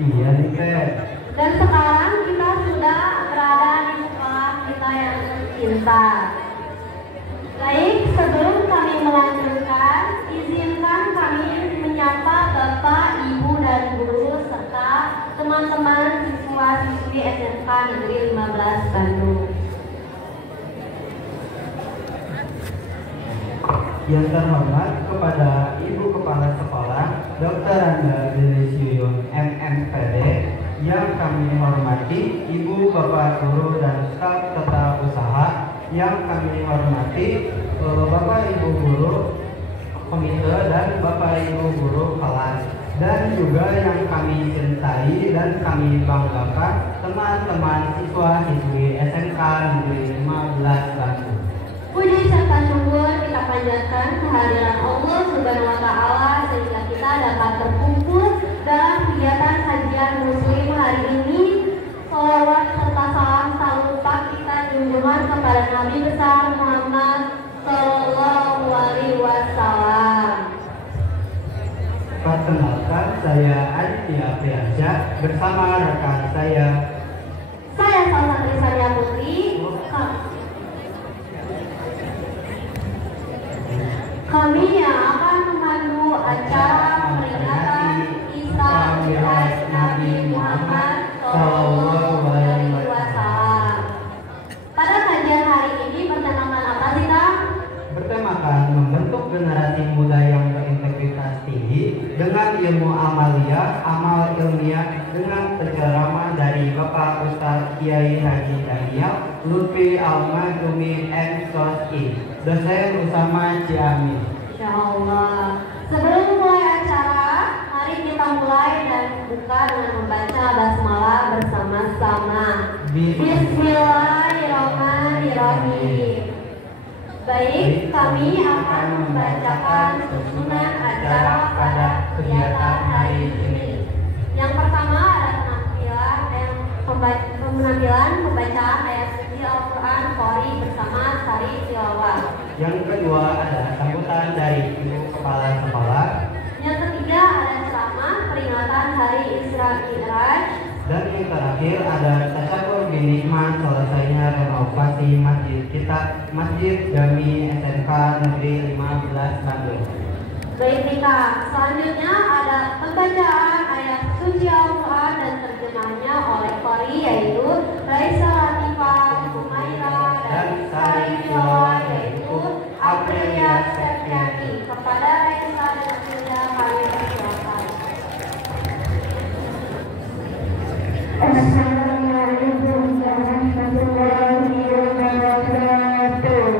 Iya nih Teh. Dan sekarang kita sudah berada di sekolah kita yang tercinta. Baik, sebelum kami melanjutkan, izinkan kami menyapa Bapak, Ibu, dan Guru serta teman-teman siswa-siswi SMK Negeri 15 Bandung. Yang terhormat kepada Ibu Kepala Sekolah Dr. Anda Delisiyun MMPD, yang kami hormati Ibu Bapak Guru dan staf tata usaha, yang kami hormati Bapak Ibu Guru Komite dan Bapak Ibu Guru kelas, dan juga yang kami cintai dan kami banggakan teman-teman siswa-siswi SMK Negeri 15 Bandung. Puji serta syukur kita panjatkan kehadiran Allah Subhanahu wa Ta'ala sehingga kita dapat terkumpul dalam kegiatan kajian Muslim hari ini. Sholawat serta salam tak lupa kita junjungan kepada Nabi besar Muhammad Sallallahu Alaihi Wasallam. Perkenalkan, saya Aditya Priyansyah bersama rekan saya Salsatri Sania Putri. Kami yang akan memandu acara peringatan Isra Mi'raj Nabi Muhammad Sallallahu Alaihi Wasallam. Pada kajian hari ini bertemakan apa sih Kak? Bertemakan membentuk generasi muda yang berintegritas tinggi dengan ilmu amalia, amal ilmiah, dengan penceramah dari Bapak Ustadz Kiai Haji Daniel Lutfi Al-Madumi MSOSI, dosen utama Ciamis. Insyaallah. Sebelum mulai acara, mari kita mulai dan buka dengan membaca basmalah bersama-sama. Bismillahirrahmanirrahim. Baik, kami akan membacakan susunan acara pada kegiatan hari ini. Yang pertama ada penampilan pembacaan ayat suci Al-Quran Qori bersama Sari Tilawah. Yang kedua ada sambutan dari Ibu Kepala Sekolah. Yang ketiga ada ceramah peringatan Hari Isra Mi'raj. Dan yang terakhir ada tasakur binikmat selesainya renovasi masjid kita, Masjid Jami SMK Negeri 15 Bandung. Baik nih Kak, selanjutnya ada pembacaan ayat suci Al-Quran dan terjemahnya oleh Qori yaitu Raisa Latifah Sumaira dan Sari Tilawah yaitu Aprilia Septiani. Kepada Raisa dan Aprilia kami persilakan. Assalamualaikum warahmatullahi wabarakatuh.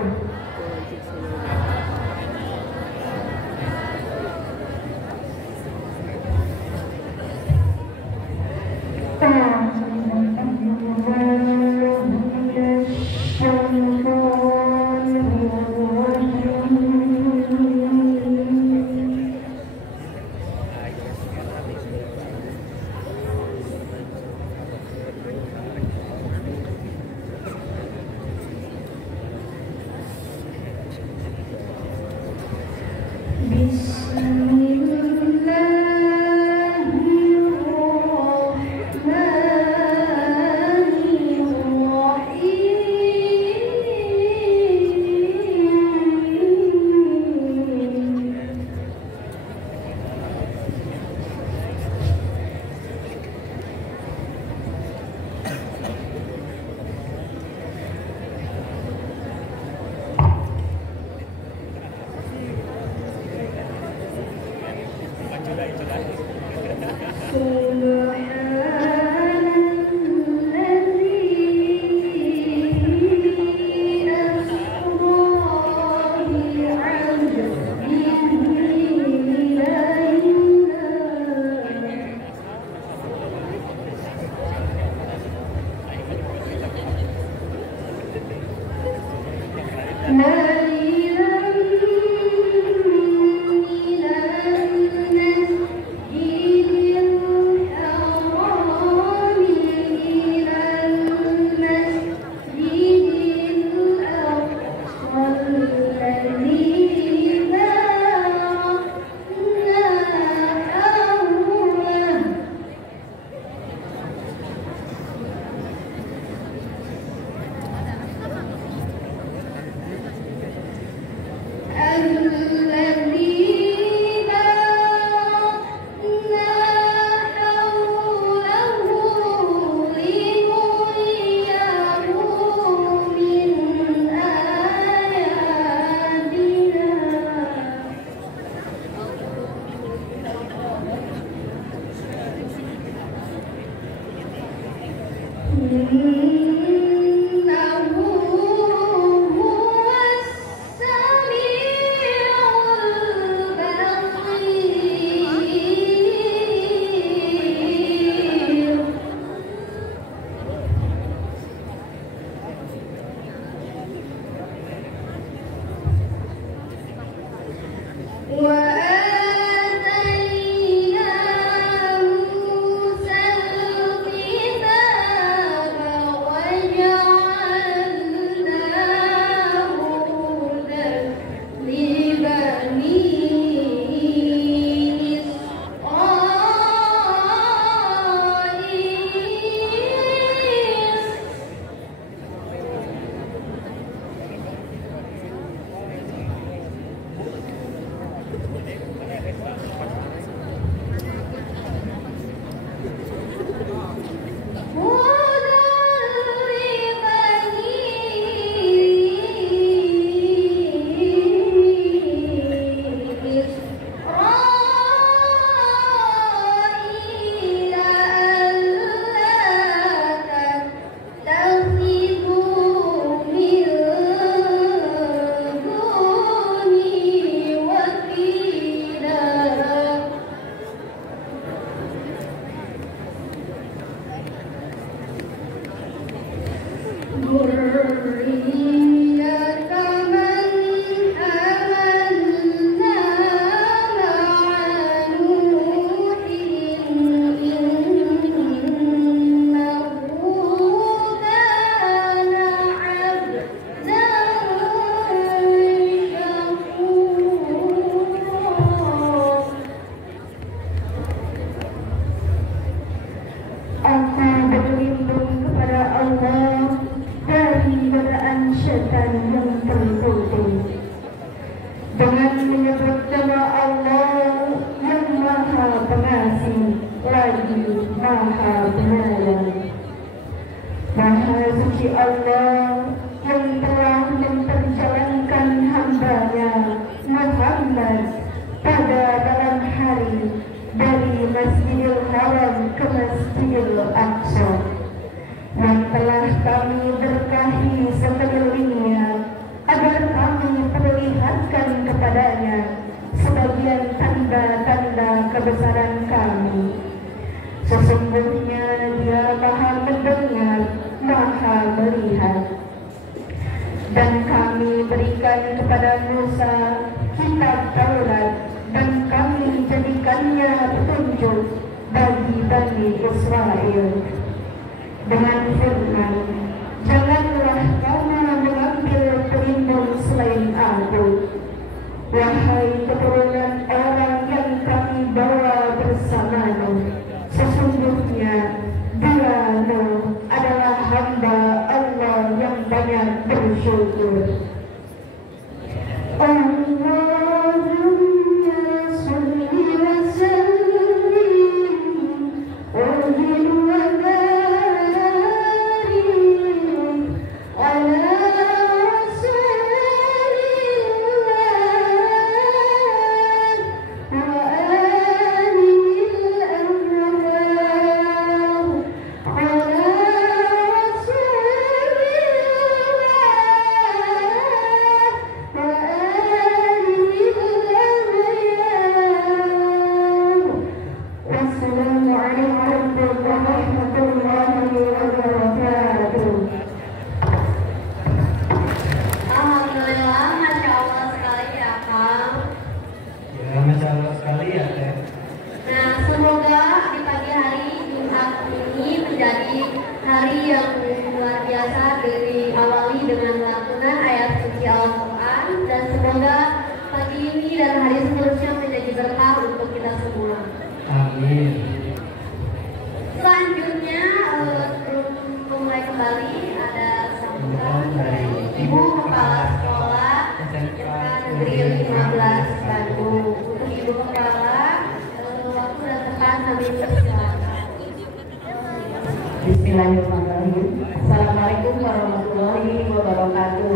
Bismillahirrahmanirrahim. Assalamualaikum warahmatullahi wabarakatuh.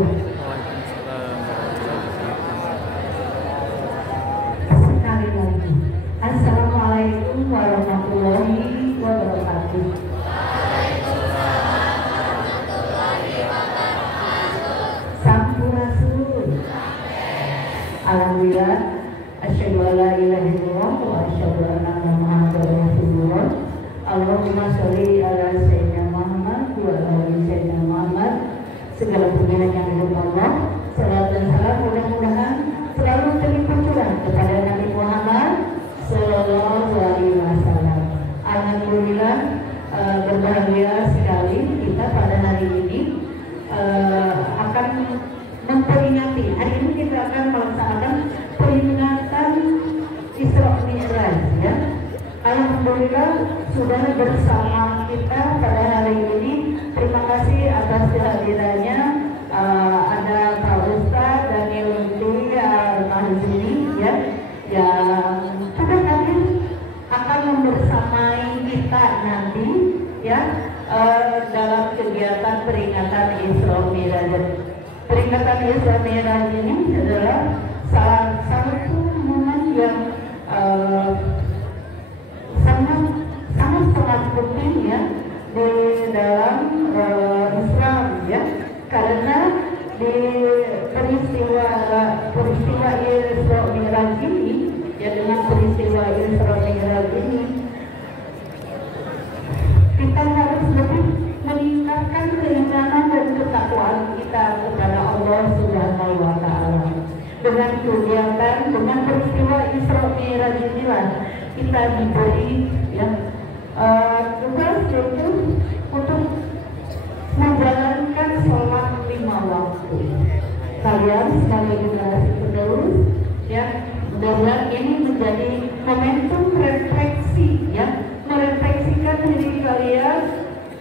Sekali lagi, Assalamualaikum warahmatullahi wabarakatuh. Sampurasun. Alhamdulillah. Asyhadu an la ilaha illallah wa asyhadu anna Muhammadar Rasulullah. Allahumma sholli ala sayyidina Muhammad wa ala sayyidina Muhammad. Segala pujian yang milik Allah, salat dan salam mudah-mudahan selalu terlimpah curah kepada Nabi Muhammad sallallahu alaihi wasallam. Alhamdulillah, berbahagia sekali kita pada hari ini akan memperingati. Hari ini kita akan melaksanakan peringatan Isra Mi'raj, ya. Alhamdulillah sudah bersama kita pada hari ini. Terima kasih atas kehadirannya. Ada Pak Ustadz Daniel Al-Mahzuni, ya, peringatan Isra Mi'raj ini adalah salah satu momen yang sangat penting ya di dalam Islam ya, karena di peristiwa Isra Mi'raj ini ya, dengan peristiwa Isra Mi'raj ini kita harus lebih meningkatkan keimanan dan ketakwaan kita kepada Allah Subhanahu wa Ta'ala. Dengan kegiatan, dengan peristiwa Isra Mi'raj inilah kita diberi ya tugas yaitu untuk menjalankan sholat 5 waktu. Kalian sebagai generasi penerus ya, mudah-mudahan ini menjadi momentum refleksi ya, merefleksikan diri kalian,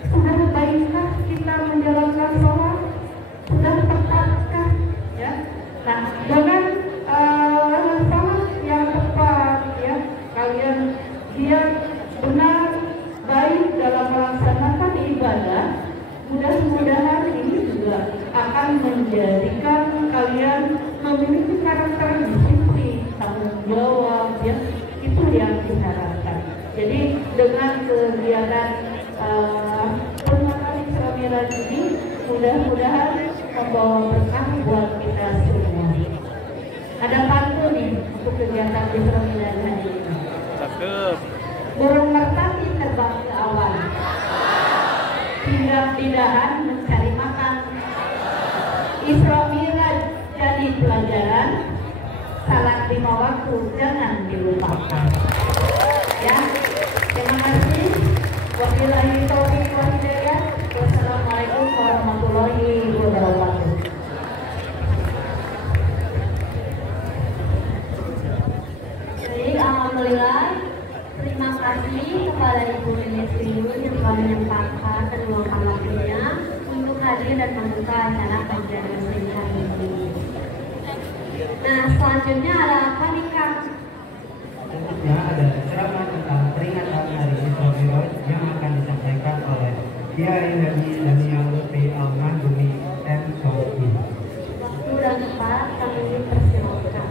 sudah baikkah kita menjalankan sholat, sudah tepatkah ya. Nah, dengan sholat yang tepat ya, kalian giat benar baik dalam melaksanakan ibadah, mudah-mudahan ini juga akan menjadikan kalian memiliki karakter disiplin, tanggung jawab ya, itu yang diharapkan. Jadi dengan kegiatan peringatan Isra Mi'raj ini mudah-mudahan membawa berkah buat kita semua. Ada pantun nih untuk kegiatan Isra Mi'raj hari ini. Cakep. Burung merpati terbang ke awan, tinggal di dahan mencari makan. Isra Mi'raj jadi pelajaran, salat 5 waktu jangan dilupakan. Ya, terima kasih. Wabillahi taufiq wal hidayah. Wassalamualaikum warahmatullahi wabarakatuh. Jadi alhamdulillah, terima kasih kepada Ibu Nenek Sriun yang telah menyempatkan dan meluangkan waktunya untuk hadir dan membuka acara kajian muslim hari ini. Nah, selanjutnya ada apa nih Kak? Selanjutnya ada ceramah tentang peringatan Hari Isra Mi'raj yang akan disampaikan oleh Kiai Haji Daniel Lutfi Al-Mandumi MShofi. Waktu dan tempat kami persilakan.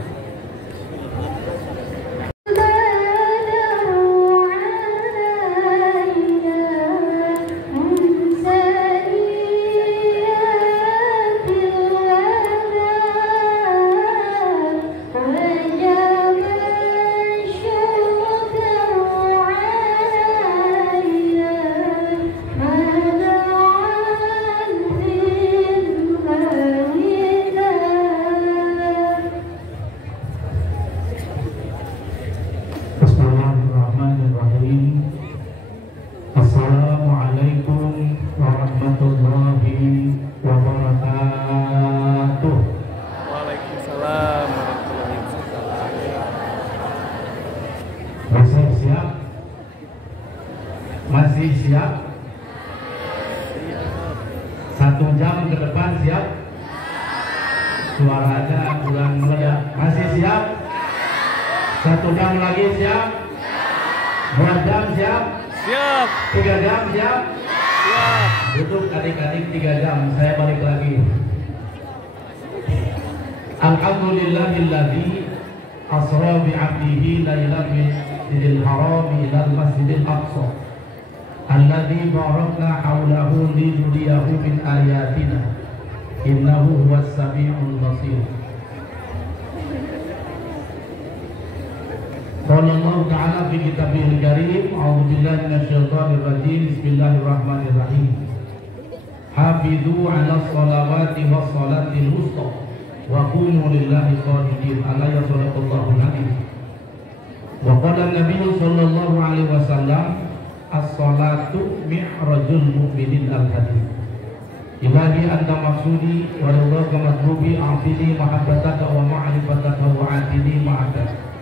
Assalamualaikum warahmatullahi wabarakatuh. Waalaikumsalam warahmatullahi wabarakatuh. Masih siap? Masih siap? 1 jam ke depan siap? Suaranya kurang meledak. Masih siap? 1 jam lagi siap? 2 jam siap? Siap. 3 jam siap? Siap. Duduk adik-adik 3 jam, saya balik lagi. Alhamdulillahilladzi asra bi'abdihi lailan min masjidil haram ila masjidil aqsa alladzi barakna haulahu linuriyahu min ayatina innahu huwas samiul basir. Qala Allah Ta'ala fi kitabihil karim, a'udzu billahi minasyaitonir rajim, bismillahirrahmanirrahim. Hafidhu 'alas shalawati was salatil wusta wa qumu lillahi qanitin. Ala sallallahu alaihi. Wa qala an-nabiy sallallahu alaihi wasallam, as-salatu mi'rajul mu'minin al-hadith. Ilahi anta maksudi wa ridhaka matlubi, a'tini mahabbataka wa ma'rifataka wa atini ma'adaka.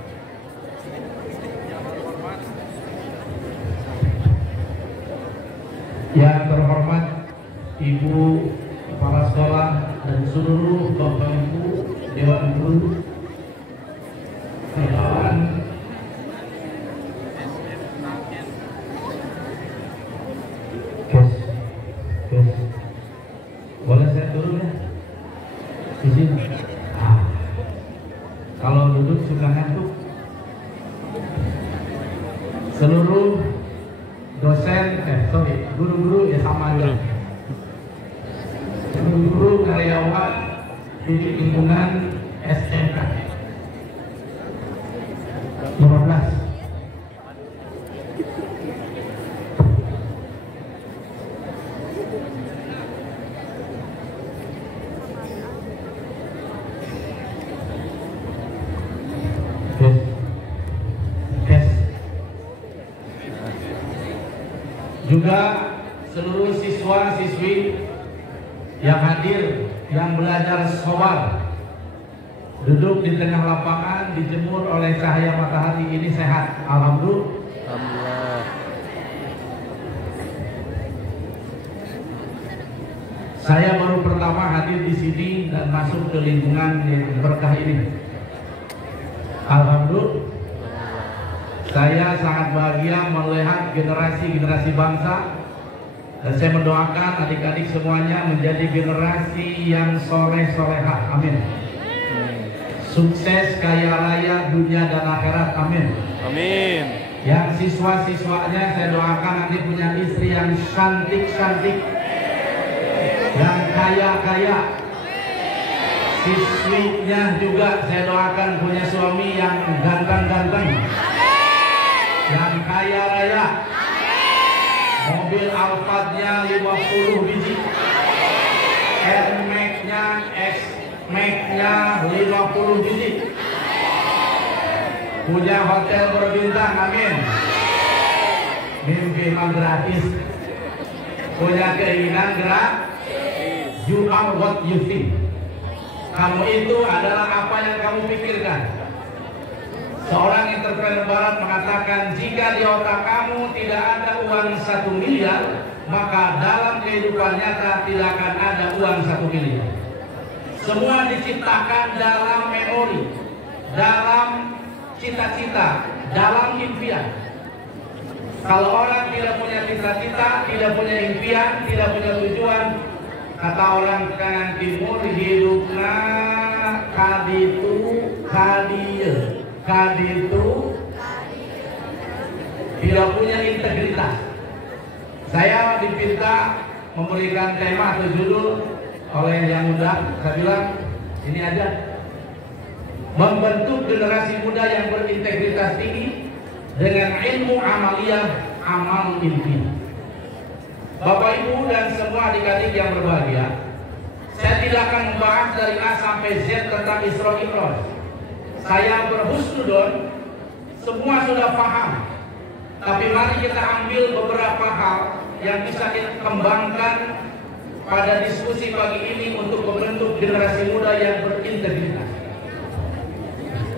Yang terhormat Ibu Kepala Sekolah dan seluruh Bapak Ibu Dewan Guru, relawan, boleh saya turun ya? Di sini. Kalau duduk suka ngantuk. Seluruh dosen, guru-guru ya sama aja. Guru karyawan di lingkungan SMK 15. Juga seluruh siswa-siswi yang hadir, yang belajar sholat, duduk di tengah lapangan, dijemur oleh cahaya matahari ini sehat. Alhamdulillah. Saya baru pertama hadir di sini dan masuk ke lingkungan yang berkah ini. Alhamdulillah. Saya sangat bahagia melihat generasi-generasi bangsa, dan saya mendoakan adik-adik semuanya menjadi generasi yang soleh-solehah. Amin. Sukses, kaya raya dunia dan akhirat. Amin. Amin. Yang siswa-siswanya saya doakan nanti punya istri yang cantik-cantik, yang kaya-kaya. Siswinya juga saya doakan punya suami yang ganteng-ganteng, yang kaya raya. Mobil Alphardnya 50 biji, Air Max-nya, X-Max-nya 50 biji, punya hotel berbintang. Amin. Mimpi mah gratis, punya keinginan gerak. You are what you think. Kamu itu adalah apa yang kamu pikirkan. Seorang entrepreneur barat mengatakan, jika di otak kamu tidak ada uang 1 miliar, maka dalam kehidupan nyata tidak akan ada uang 1 miliar. Semua diciptakan dalam memori, dalam cita-cita, dalam impian. Kalau orang tidak punya cita-cita, tidak punya impian, tidak punya tujuan, kata orang kanan timur, hidupna kaditu kadieu. Kaditu tidak punya integritas. Saya dipinta memberikan tema atau judul oleh yang muda. Saya bilang ini aja, membentuk generasi muda yang berintegritas tinggi dengan ilmu amaliyah, amal ilmiah. Bapak Ibu dan semua adik-adik yang berbahagia, saya tidak akan membahas dari A sampai Z tentang Isra Mi'raj. Saya berhusnudon, semua sudah paham. Tapi mari kita ambil beberapa hal yang bisa kita kembangkan pada diskusi pagi ini untuk membentuk generasi muda yang berintegritas.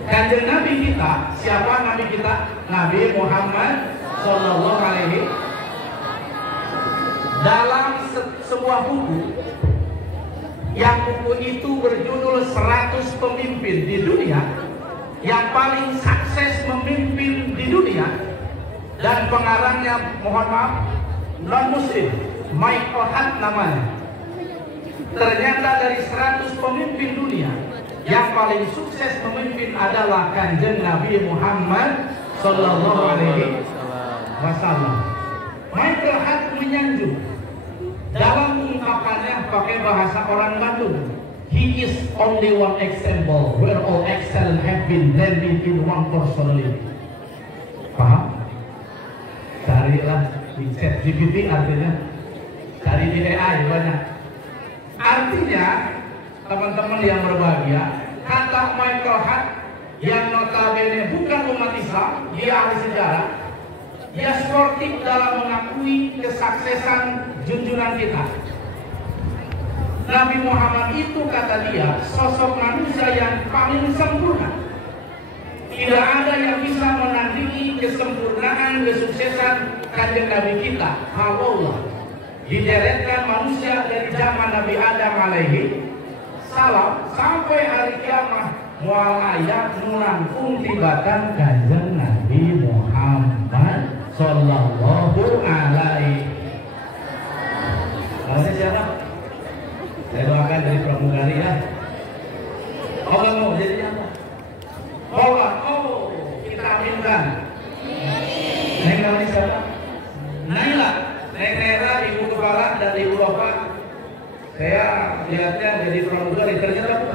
Kanjeng Nabi kita, siapa Nabi kita? Nabi Muhammad Sallallahu Alaihi. Dalam sebuah buku, yang buku itu berjudul 100 pemimpin di dunia yang paling sukses memimpin di dunia, dan pengarangnya, mohon maaf, non muslim, Michael Hart namanya. Ternyata dari 100 pemimpin dunia, yang paling sukses memimpin adalah Kanjeng Nabi Muhammad Sallallahu Alaihi Wasallam. Michael Hart menyanjung dalam ungkapannya pakai bahasa orang Bandung. He is only one example where all excellence have been blended in one personality. Paham? Carilah di ChatGPT, artinya cari di AI banyak. Artinya teman-teman yang berbahagia, kata Michael Hart yang notabene bukan umat Islam, dia ahli sejarah, dia sportif dalam mengakui kesuksesan junjungan kita. Nabi Muhammad itu, kata dia, sosok manusia yang paling sempurna. Tidak ada yang bisa menandingi kesempurnaan, kesuksesan Kanjeng Nabi kita. Allah dideretkan manusia dari zaman Nabi Adam alaihi salam sampai hari kiamat, mual ayat nurangkung tibatan Kanjeng Nabi Muhammad Sallallahu Alaihi. Namanya siapa? Saya doakan dari pramugari ya.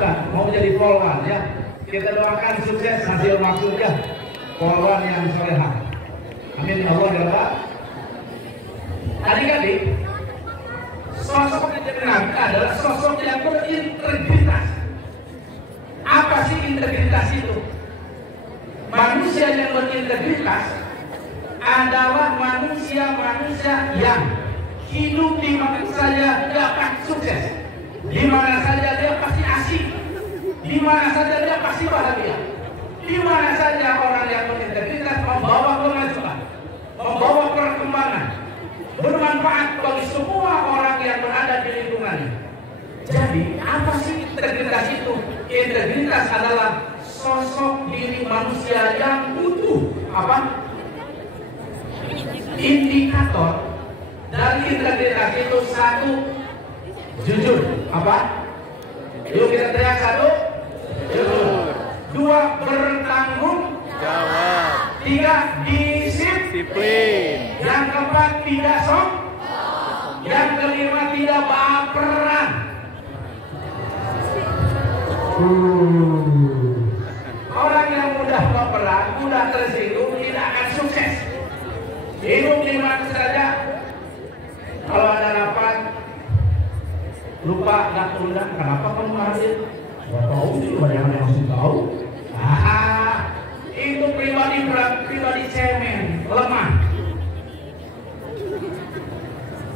bukan, mau jadi polwan ya. Kita doakan sukses hasil maksudnya, polwan yang solehah. Amin ya Allah ya Pak. Adik-adik, sosok Nabi adalah sosok yang berintegritas. Apa sih integritas itu? Manusia yang berintegritas adalah manusia-manusia yang hidup di mana saja dapat sukses, di mana saja dia pasti asik, di mana saja dia pasti bahagia, di mana saja orang yang berintegritas membawa kemajuan, membawa perkembangan, bermanfaat bagi semua orang yang berada di lingkungannya. Jadi apa sih integritas itu? Integritas adalah sosok diri manusia yang utuh. Apa? Indikator dari integritas itu satu, jujur. Apa? Yuk kita teriak, satu, jujur. Dua, bertanggung Jawab. tiga, disiplin. Yang keempat, tidak sombong. Yang kelima, tidak baperan. Orang yang mudah baperan, mudah tersinggung, tidak akan sukses. Hidup di mana saja. Kalau ada rapat, lupa nggak undang, kenapa kamu hadir? Nggak tahu sih, banyak yang masih tahu. Itu pribadi cemen, lemah.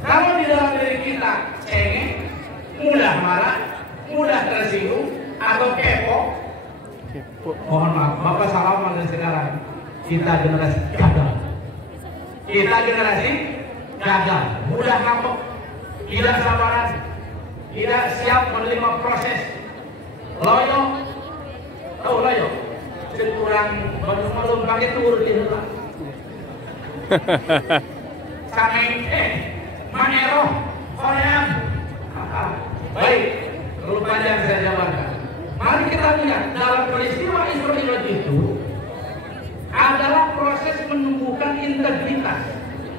Kalau di dalam diri kita cengeng, mudah marah, mudah tersinggung, atau kepo, mohon maaf, Bapak salah mulai sekarang. Kita generasi gagal. Kita generasi gagal, mudah ngambek, tidak sabaran, tidak siap menerima proses, loyo, tahu loyo, kurang belum pakai tur di rumah. Sameng Manero, Korean. Baik, terlalu panjang saya jabarkan. Mari kita lihat dalam peristiwa Isra itu adalah proses menumbuhkan integritas,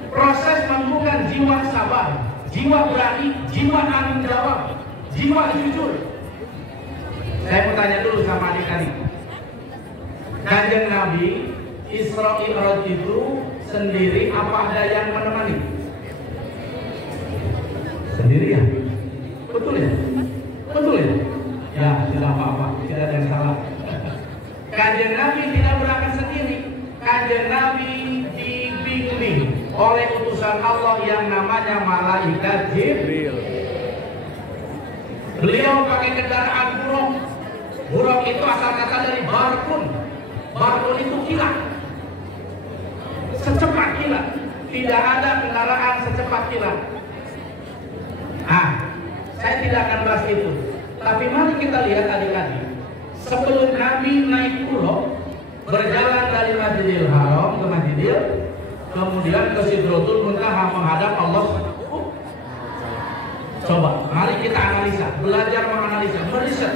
proses menumbuhkan jiwa sabar, jiwa berani, jiwa tanggung jawab, jiwa jujur. Saya mau tanya dulu sama adik-adik. Kanjeng Nabi Isra Mi'raj itu sendiri apa ada yang menemani? Sendirian. Betul ya? Betul ya? Ya, tidak apa-apa, tidak ada yang salah. Kanjeng Nabi tidak berangkat sendiri. Kanjeng Nabi dibimbing oleh utusan Allah yang namanya malaikat Jibril. Beliau pakai kendaraan burung. Burung itu asal kata dari barkun. Barkun itu kilat. Secepat kilat. Tidak ada kendaraan secepat kilat. Saya tidak akan bahas itu. Tapi mari kita lihat adik-adik. Sebelum Nabi naik pulau, berjalan dari Masjidil Haram ke Masjidil, kemudian ke Sidratul Muntaha menghadap Allah. Coba, mari kita analisa, belajar menganalisa, meriset.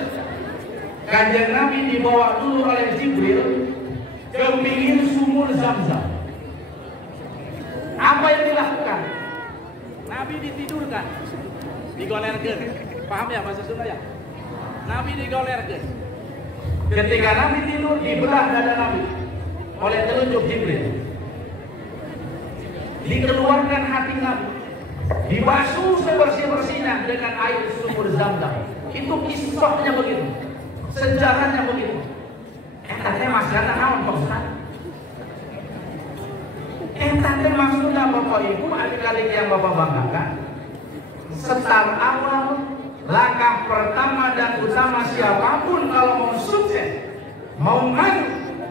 Kanjeng Nabi dibawa dulu oleh Jibril ke pinggir sumur Zam-Zam. Apa yang dilakukan? Nabi ditidurkan, digolerkan. Paham ya bahasa Sunda ya? Nabi digolerkan. Ketika Nabi tidur, dibelah dada Nabi oleh telunjuk Jibril. Dikeluarkan hati Nabi, dibasuh sebersih-bersihnya dengan air sumur Zam-Zam. Itu kisahnya begitu, sejarahnya begitu. Tante maksudnya naon Pak Ustaz? Tante maksudnya Bapak Ibu, adik-adik yang Bapak banggakan, start awal, langkah pertama dan utama siapapun kalau mau sukses, mau maju,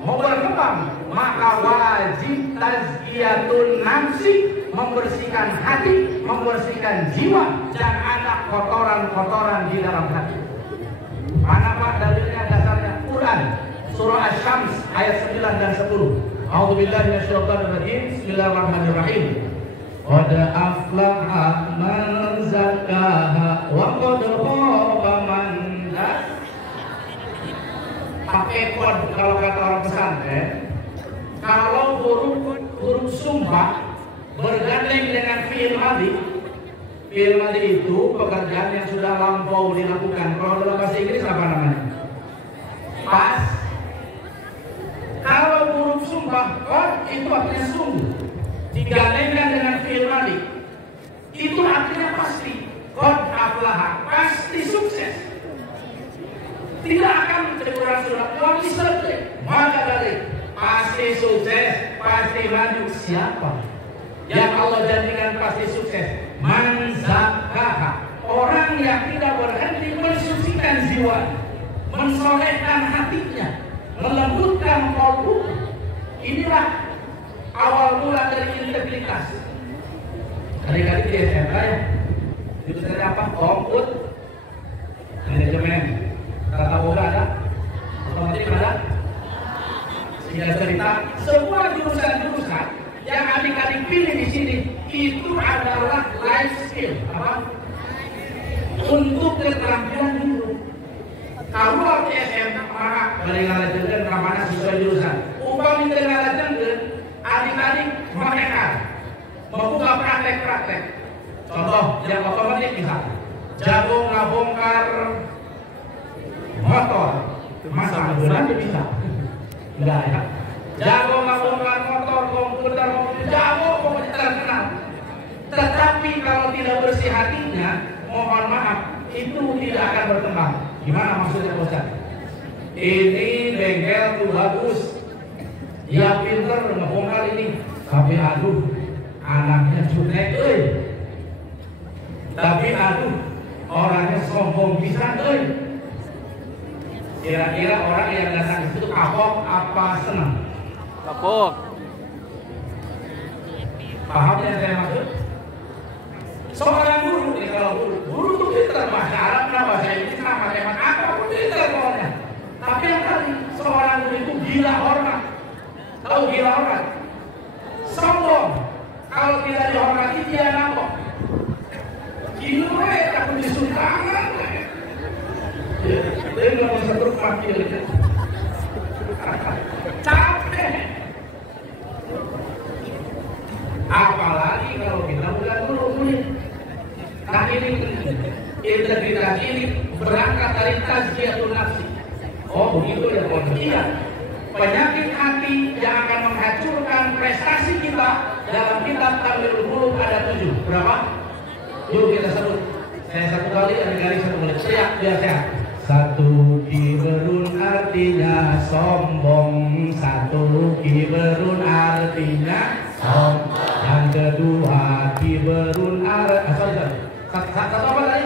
mau berkembang, maka wajib tazkiyatun nafsi, membersihkan hati, membersihkan jiwa, dan ada kotoran-kotoran di dalam hati. Mana Pak dalilnya, dasarnya? Quran, surah Asy-Syams ayat 9 dan 10. A'udzubillahi minasyaitonirrajim. Bismillahirrahmanirrahim. Qad aflaha man zakkaha wa qad khaba man dassaha. Pakai kod kalau kata orang pesantren. Kalau huruf sumpah bergandeng dengan fi'il madhi, Fi'il madhi itu pekerjaan yang sudah lampau dilakukan. Kalau dalam bahasa Inggris apa namanya? Past. Kalau huruf sumpah qad itu artinya sungguh. Digandengkan dengan fi'il madhi. Itu artinya pasti. Qad aflaha, pasti sukses. Tidak akan terkurang sudah kuali selesai. Maka dari pasti sukses, pasti maju. Siapa yang Allah jadikan pasti sukses? Man zakkaha, orang yang tidak berhenti mensucikan jiwa, mensolehkan hatinya, melembutkan kalbu. Inilah awal mula dari integritas. Adik-adik di SMK ya, jurusan apa? Komput, manajemen, tata boga ada, otomatis ada, singkat cerita, semua jurusan-jurusan yang adik-adik pilih di sini itu adalah life skill, apa? Untuk keterampilan hidup. Kalau waktu SMK maka balik ngalajenkeun ka mana sesuai jurusan. Upami teu ngalajenkeun, adik-adik mereka membuka praktek-praktek. Contoh yang otomatis misalnya jago ngabongkar motor, masa beneran bisa? Enggak ya. Jago ngabongkar motor, komputer, jago pokoknya terkenal. Tetapi kalau tidak bersih hatinya, mohon maaf, itu tidak akan berkembang. Gimana maksudnya Ustaz? Ini bengkel tuh bagus, dia pinter ngabongkar ini, tapi aduh, anaknya jutek, tapi aduh, orangnya sombong pisan, Kira-kira orang yang datang itu kapok apa senang? Kapok. Paham yang saya maksud? Seorang guru, kalau guru itu pintar bahasa Arab, bahasa Inggris, matematika, apapun pintar pokoknya. Tapi yang tadi seorang guru itu gila hormat. Tahu gila hormat? Sombong. Kalau tidak dihormati dia ngambek. Gila takut disuntangan. Dia nggak bisa berpakir. Capek. Apalagi kalau kita bukan guru. Nah ini integritas ini berangkat dari tazkiyatun nafsi. Oh begitu ya Pak? Iya. Penyakit hati yang akan menghancurkan prestasi kita dalam kitab Tamyiul Qulub ada 7. Berapa? Yuk kita sebut. Saya satu kali, adik-adik satu menit. Siap, biar sehat. Satu kiberun artinya sombong. Satu kiberun artinya sombong. Yang kedua kiberun satu apa tadi?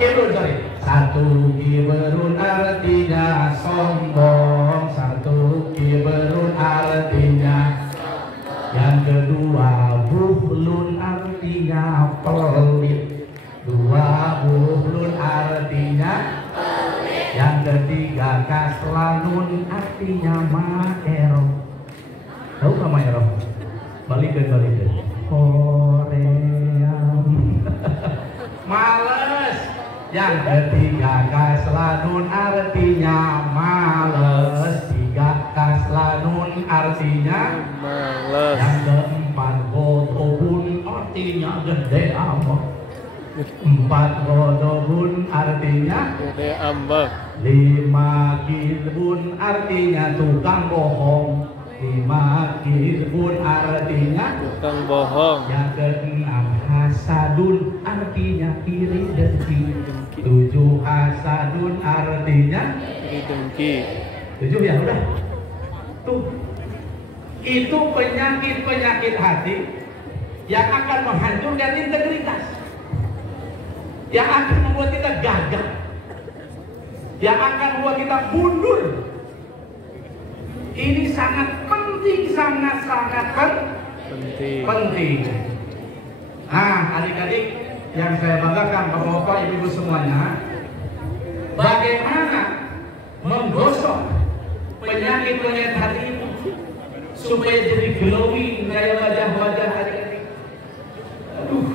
Kiberun, sorry. Satu kiberun artinya sombong. Satu kiberun artinya sombong. Yang kedua buhlun artinya pelit. Dua buhlun artinya pelit. Yang ketiga kaslanun artinya maero. Tahu nggak maero? Balikin. Korea. Males. Yang ketiga kaslanun artinya males. Tiga kaslanun artinya Males. Yang keempat godobun artinya gede amat. Empat godobun artinya Gede ambek. 5 kilbun artinya tukang bohong. 5 kilbun artinya Tukang bohong. Yang keenam hasadun artinya iri dengki. 7 hasadun artinya Iri dengki. 7 ya udah. Tuh. Itu penyakit hati yang akan menghancurkan integritas. Yang akan membuat kita gagal. Yang akan membuat kita mundur. Ini sangat penting, sangat penting. Nah, adik-adik yang saya banggakan, bapak-bapak, ibu-ibu semuanya, bagaimana menggosok penyakit hati itu supaya jadi glowing kayak wajah-wajah adik-adik. Aduh,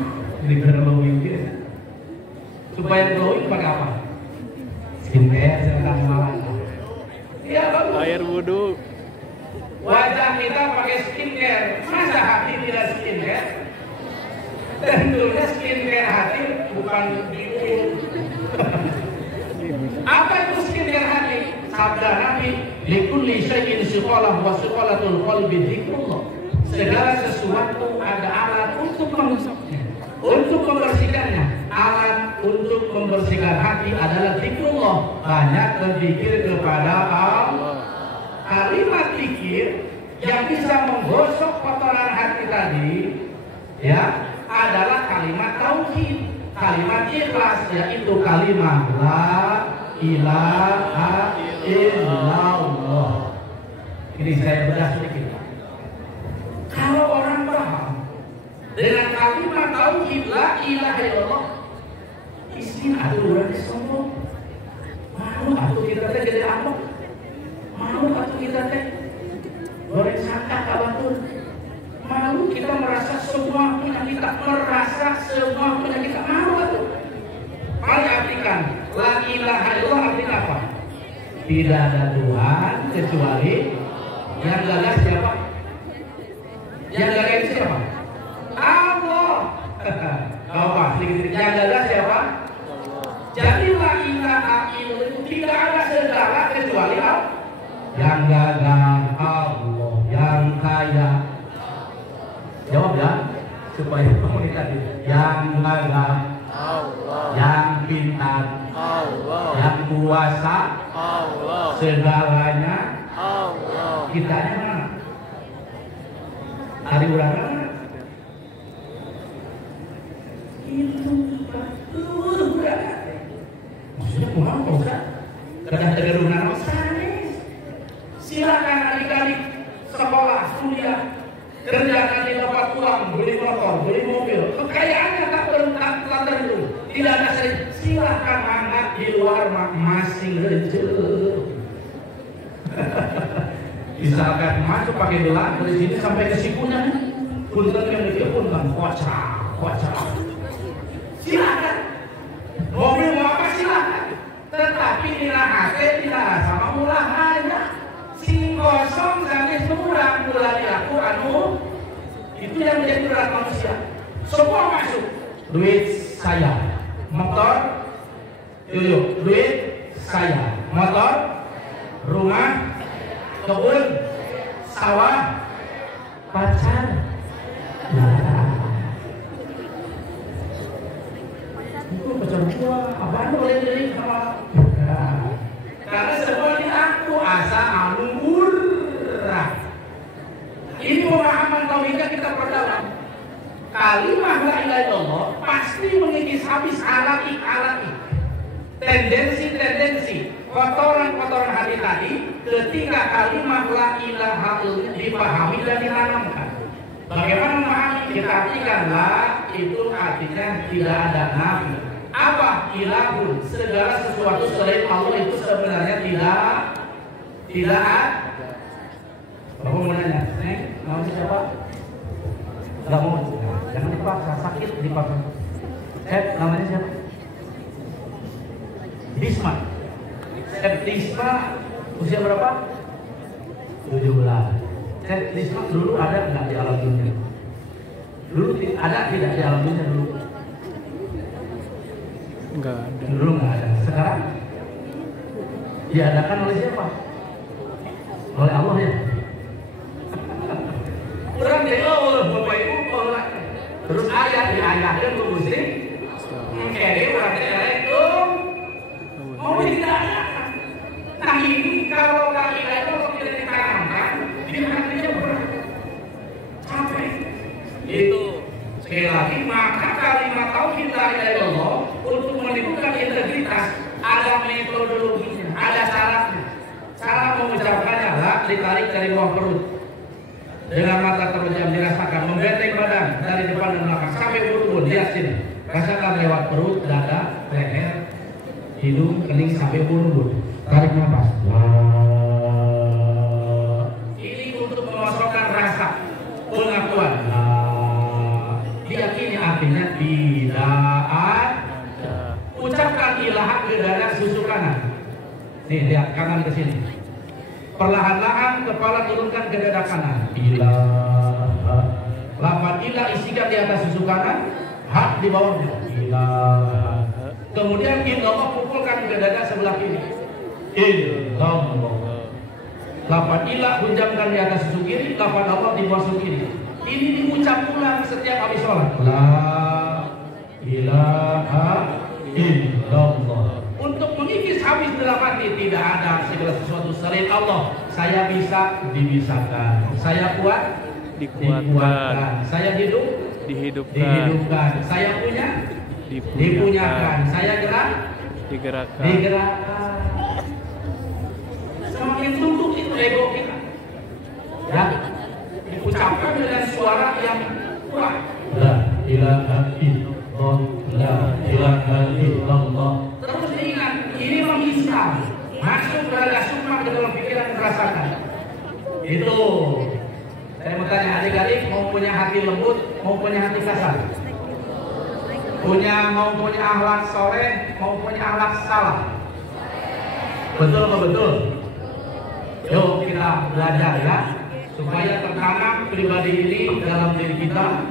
jadi glowing gitu. Supaya glowing pakai apa? Skincare sedang malam. Iya bagus. Air wudhu. Wajah kita pakai skincare, masa hati tidak skincare? Tentunya skincare hati bukan biul. Apa itu skincare hati? Sabda Nabi, likulli syai'in siqalah wa siqalatul qalbi dzikrullah. Segala sesuatu ada alat untuk membersihkannya. Alat untuk membersihkan hati adalah zikrullah. Banyak berzikir kepada Allah. Kalimat zikir yang bisa menggosok kotoran hati tadi, ya, adalah kalimat tauhid, kalimat ikhlas, yaitu kalimat la ilaha illallah. Ini saya bedah sedikit. Kalau orang paham dengan kalimat tauhid la ilaha illallah, istilah aturan sombong. Malu atuh kita teh jadi apa? Malu atuh kita teh goreng sangka kabatur. Malu kita merasa semua punya kita, malu atuh. Mari artikan la ilaha illallah artinya apa? Tidak ada Tuhan kecuali yang gagal siapa? Yang gagal siapa? Allah. Kau apa? Sedikit-sedikit. Yang gagal siapa? Jadi la ilaha illallah itu tidak ada segala kecuali Allah. Yang gagal Allah, yang kaya. Jawab ya, supaya kamu tadi. Yang gagal Allah, yang pintar Allah, yang kuasa Allah, segalanya Allah. Kitanya mana? Hari ulang mana? Itu maksudnya kurang Ustaz. Kedah tegerunan sanes. Silakan adik-adik sekolah, kuliah, kerjakan di tempat uang, beli motor, beli mobil. Kekayaannya tak tertentu. Tidak ada sering. Silakan angkat di luar masing rezeki. Misalkan masuk pakai gelang dari sini sampai ke sikunya, punten yang dia punten kocak. Silakan. Mobil mau apa silakan. Tetapi tidak hati tidak sama ulah aja. Sing kosong sanes murah mulai aku itu yang menjadi berat manusia. Semua masuk. Duit saya, motor, duit saya, motor, rumah, kebun, sawah, pacar. Itu pacar gua, apaan boleh jadi sama? Karena semua ini aku asa murah. Ini pemahaman tauhidnya kita perdalam. Kalimat la ilaha illallah pasti mengikis habis alaki. Tendensi kotoran hati tadi ketika kalimat la ilaha illallah dipahami dan ditanamkan. Bagaimana memahami? Kita artikan la itu artinya tidak ada nafi. Apa ilahun? Segala sesuatu selain Allah itu sebenarnya tidak ada. Bapak mau nanya, nama siapa? Gak mau, jangan dipaksa, sakit dipaksa. Namanya siapa? Disma. Disma usia berapa? 17. Disma dulu ada nggak di alam dunia? Dulu ada tidak di alam dunia dulu? Enggak ada. Dulu nggak ada. Sekarang diadakan oleh siapa? Oleh Allah ya. Kurang jadi Allah Bapak Ibu Allah. Terus ayat diayatkan ke muslim. Kayaknya orang Assalamualaikum. Mau tidak ada. Nah ini kalau kami itu tidak ditanamkan, dia artinya berat. Capek. Itu sekali lagi maka kalimat tauhid la ilaha illallah untuk menunjukkan integritas ada metodologinya, ada syaratnya. Cara mengucapkannya adalah ditarik dari bawah perut dengan mata terpejam dirasakan, membenteng badan dari depan dan belakang sampai urut lihat sini, rasakan lewat perut, dada, leher, hidung, kening sampai urut. Tarik nafas. Ini untuk memasukkan rasa pengakuan. Diyakini artinya tidak ada. Ucapkan ilaha ke dada susu kanan. Nih lihat kanan ke sini. Perlahan-lahan kepala turunkan ke dada kanan. Ilah. Lafaz ilah isikan di atas susu kanan. Ha di bawahnya. Ilah. Kemudian illallah pukulkan ke dada sebelah kiri. Illallah. Lafaz ilah hujamkan di atas sisi kiri, lafaz Allah di bawah sisi kiri. Ini diucap ulang setiap habis sholat. La ilaha illallah. Untuk mengikis habis dalam hati, tidak ada segala sesuatu selain Allah. Saya bisa, dibisakan. Saya kuat, dikuatkan. Saya hidup, dihidupkan. Saya punya, dipunyakan. Saya gerak, digerakkan. Semakin tunduk itu ego kita, ya, diucapkan dengan suara yang kuat. La ilaha illallah, la ilaha illallah. Terus diingat, ini mengislam, masuk berada sukma ke dalam pikiran dan merasakan. Itu. Saya mau tanya adik-adik, mau punya hati lembut, mau punya hati kasar? Mau punya akhlak soleh, mau punya akhlak salah? Betul atau betul? Yuk kita belajar ya, supaya tertanam pribadi ini dalam diri kita.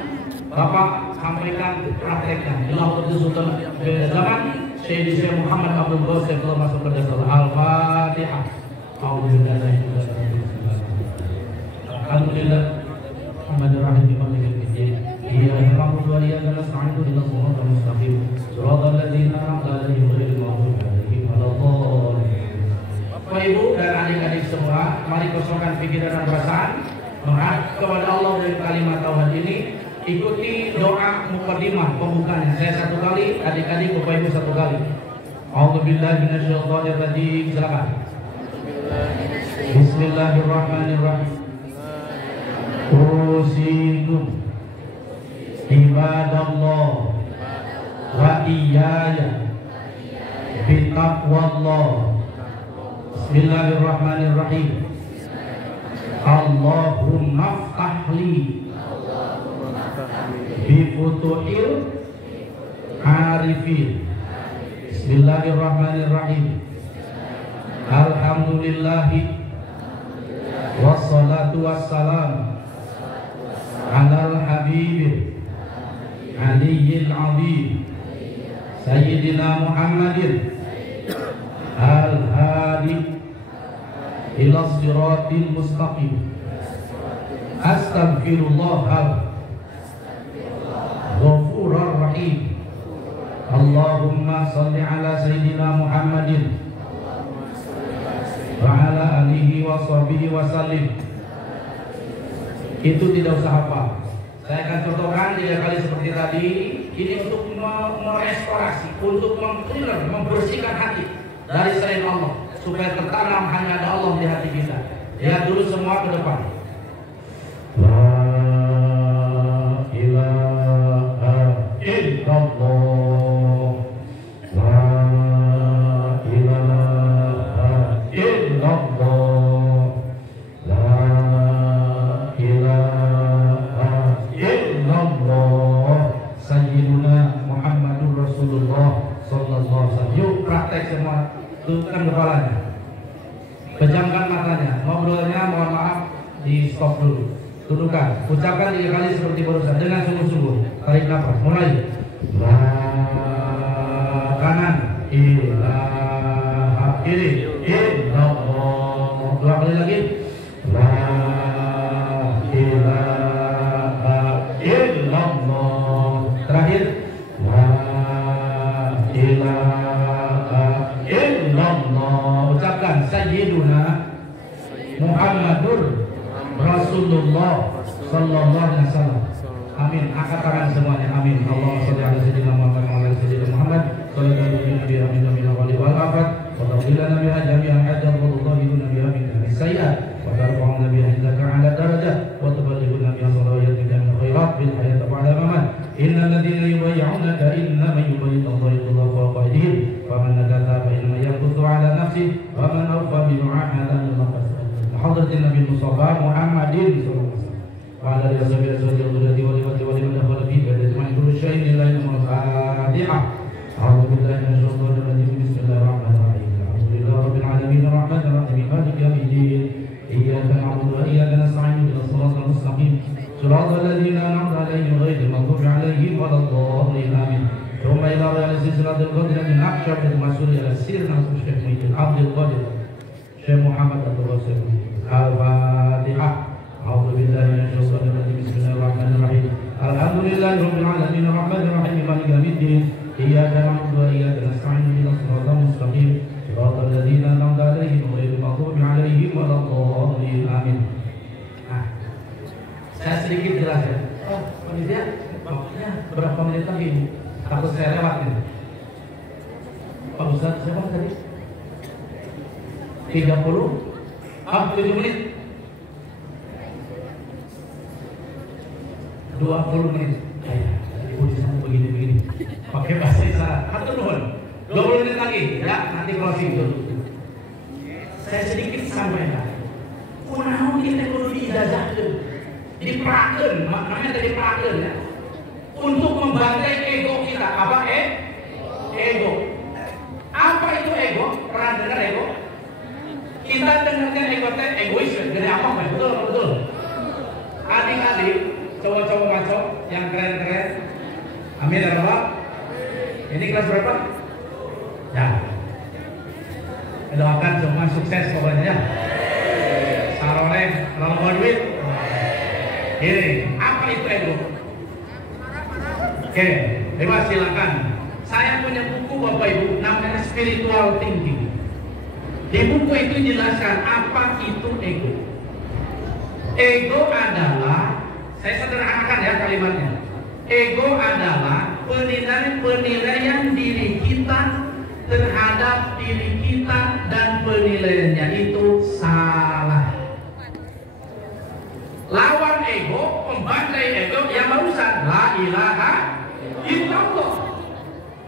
Bapak sampaikan, praktekkan. Inilah Sultan zaman Syekh Muhammad Abdul Qasim telah masuk ke dasar Al-Fatihah. Alhamdulillah. Alhamdulillah. Iyyaka na'budu wa iyyaka nasta'in ihdinas siratal mustaqim. Shiratal ladzina an'amta 'alaihim ghairil maghdubi 'alaihim waladdallin. Bapak Ibu dan adik-adik semua, mari kosongkan pikiran dan perasaan, menghadap kepada Allah dari kalimat tauhid ini. Ikuti doa muqaddimah pembukaan. Saya satu kali, adik-adik Bapak Ibu satu kali. A'udzubillahi minasyaitonir rajim. Silakan. Bismillahirrahmanirrahim. Usikum ibadallah wa iyaya bitaqwallah. Bismillahirrahmanirrahim. Allahumma ftahli bifutuhil arifin. Bismillahirrahmanirrahim. Alhamdulillahi wassalatu wassalam alal habib aliyil azim sayyidina Muhammadin al-hadi ila siratil mustaqim. Astaghfirullah ghafurur rahim. Allahumma salli ala sayyidina Muhammadin wa ala alihi wa sahbihi wa sallim. Itu tidak usah hafal. Saya akan contohkan 3 kali seperti tadi. Ini untuk merestorasi, untuk mengclear, membersihkan hati dari selain Allah, supaya tertanam hanya ada Allah di hati kita. Lihat dulu semua ke depan. La ilaha illallah. La ilaha illallah. La ilaha illallah. Sayyiduna Muhammadur Rasulullah sallallahu alaihi wasallam. Yuk praktek semua. Tundukkan kepalanya, pejamkan matanya, ngobrolnya mohon maaf di stop dulu. Tundukkan, ucapkan 3 kali seperti barusan dengan sungguh-sungguh. Tarik nafas, mulai. La kanan, ilaha kiri, illallah. 2 kali lagi. La ilaha illallah. Terakhir. La ilaha illallah. Ucapkan Sayyiduna Muhammadur Rasulullah sallallahu alaihi wasallam. Amin. Angkat tangan semuanya. Amin. Allahumma shalli ala sayyidina Muhammad wa ala sayyidina Muhammad. Sallallahu alaihi wa sallam. Amin. Wali wal afat. Wa tawfilana biha jami'an hajat wa tudahiduna biha min as-sayyi'at wa tarfa'una biha indaka 'ala darajat wa tuballighuna biha salawatika min khairat bil hayati ba'da mamat. Innal ladzina yubayyi'unaka innama yubayyi'una Allah fawqa aydihim faman nakatha fa inma yanquthu 'ala nafsihi wa man awfa bi mu'ahadati Allah. Hadratin Nabi Mustafa Muhammadin sallallahu alaihi wasallam wa ala alihi wasallam wa liman dakhala fi badati kulli shay'in illa al-Fatihah. A'udzu billahi minasy shaitonir rajim. Bismillahirrahmanirrahim. Alhamdulillahi rabbil alamin arrahmanir rahim maliki yaumiddin. Iyyaka na'budu wa iyyaka nasta'in ihdinas siratal mustaqim. Shiratal ladzina an'amta 'alaihim ghairil maghdubi 'alaihim waladdallin. Syekh Masuri Al-Sir Nasr Syekh Muhyiddin Abdul Qadir Syekh Muhammad Abdul Rasul. Al-Fatihah. A'udzu billahi minasyaitonir rajim. Bismillahirrahmanirrahim. Alhamdulillahirabbil alamin arrahmanir rahim maliki yaumiddin. Iyyaka na'budu wa iyyaka nasta'in ihdinas siratal mustaqim siratal ladzina an'amta 'alaihim ghairil maghdubi 'alaihim waladdallin. Amin. Nah, saya sedikit jelas ya. Oh, panitia, waktunya berapa menit lagi? Takut saya lewat ini. Pak Ustaz, siapa tadi? 30? 7 menit. 20 menit. Ibu di sana begini-begini. Pakai bahasa isyarat. Hatur nuhun. 20 menit lagi ya, nanti closing dulu. Saya sedikit sampaikan. Kunaon kita kudu diijazahkeun. Diperakeun, maknanya tadi diperakeun ya. Untuk membantai ego kita. Apa ego? Apa itu ego? Pernah dengar ego? Kita dengarkan ego teh egois, dari apa kan? Betul. Adik-adik, cowok-cowok maco yang keren-keren. Amin ya Allah. Ini kelas berapa? Ya. Doakan semua sukses pokoknya ya. Saroleh, kalau duit. Ini, apa itu ego? Oke, bebas silakan. Saya punya buku Bapak Ibu namanya Spiritual Thinking. Di buku itu jelaskan apa itu ego. Ego adalah, saya sederhanakan ya kalimatnya. Ego adalah penilaian diri kita terhadap diri kita dan penilaiannya itu salah. Lawan ego, pembantai ego yang barusan la ilaha illallah.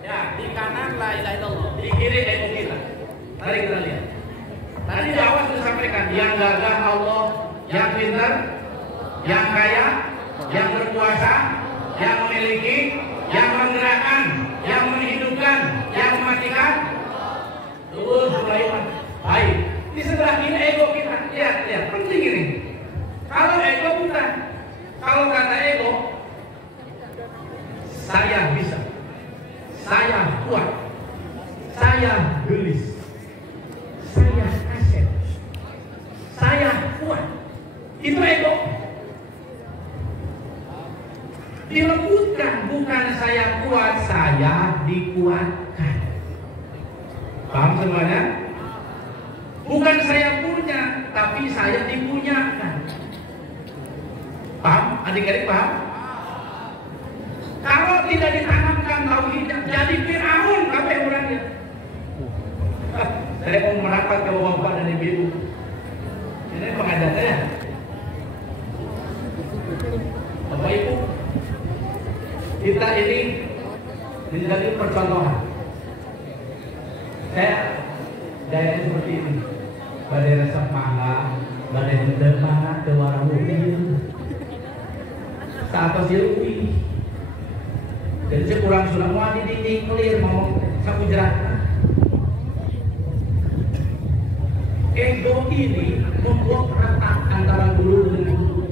Ya, di kanan la ilaha illallah, di kiri ego kita. Mari kita lihat. Tadi di awal sudah sampaikan, yang gagah Allah, yang pintar, yang kaya, yang berkuasa, yang memiliki, yang menggerakkan, yang menghidupkan, yang mematikan. Sulaiman. Baik. Di sebelah kiri ego kita. Lihat, penting ini. Kalau ego bukan. Kalau kata ego, saya bisa, saya kuat, saya gelis, saya aset, saya kuat. Itu ego. Dilembutkan, bukan saya kuat, saya dikuatkan. Paham semuanya? Bukan saya punya, tapi saya dipunyakan. Paham? Adik-adik paham? Kalau tidak ditanamkan tauhidnya, jadi Fir'aun apa yang orangnya? Saya mau merapat ke bapak dan ibu. Ini pengajarnya. Bapak Ibu, kita ini menjadi percontohan. Saya gaya seperti ini. Badai resep mangga, badai henteu mangga, teu warna mobil. Saat silpi. Dan sekurang sudah mau di dinding clear mau sapu jerat. Ego ini membuat retak antara guru dengan guru.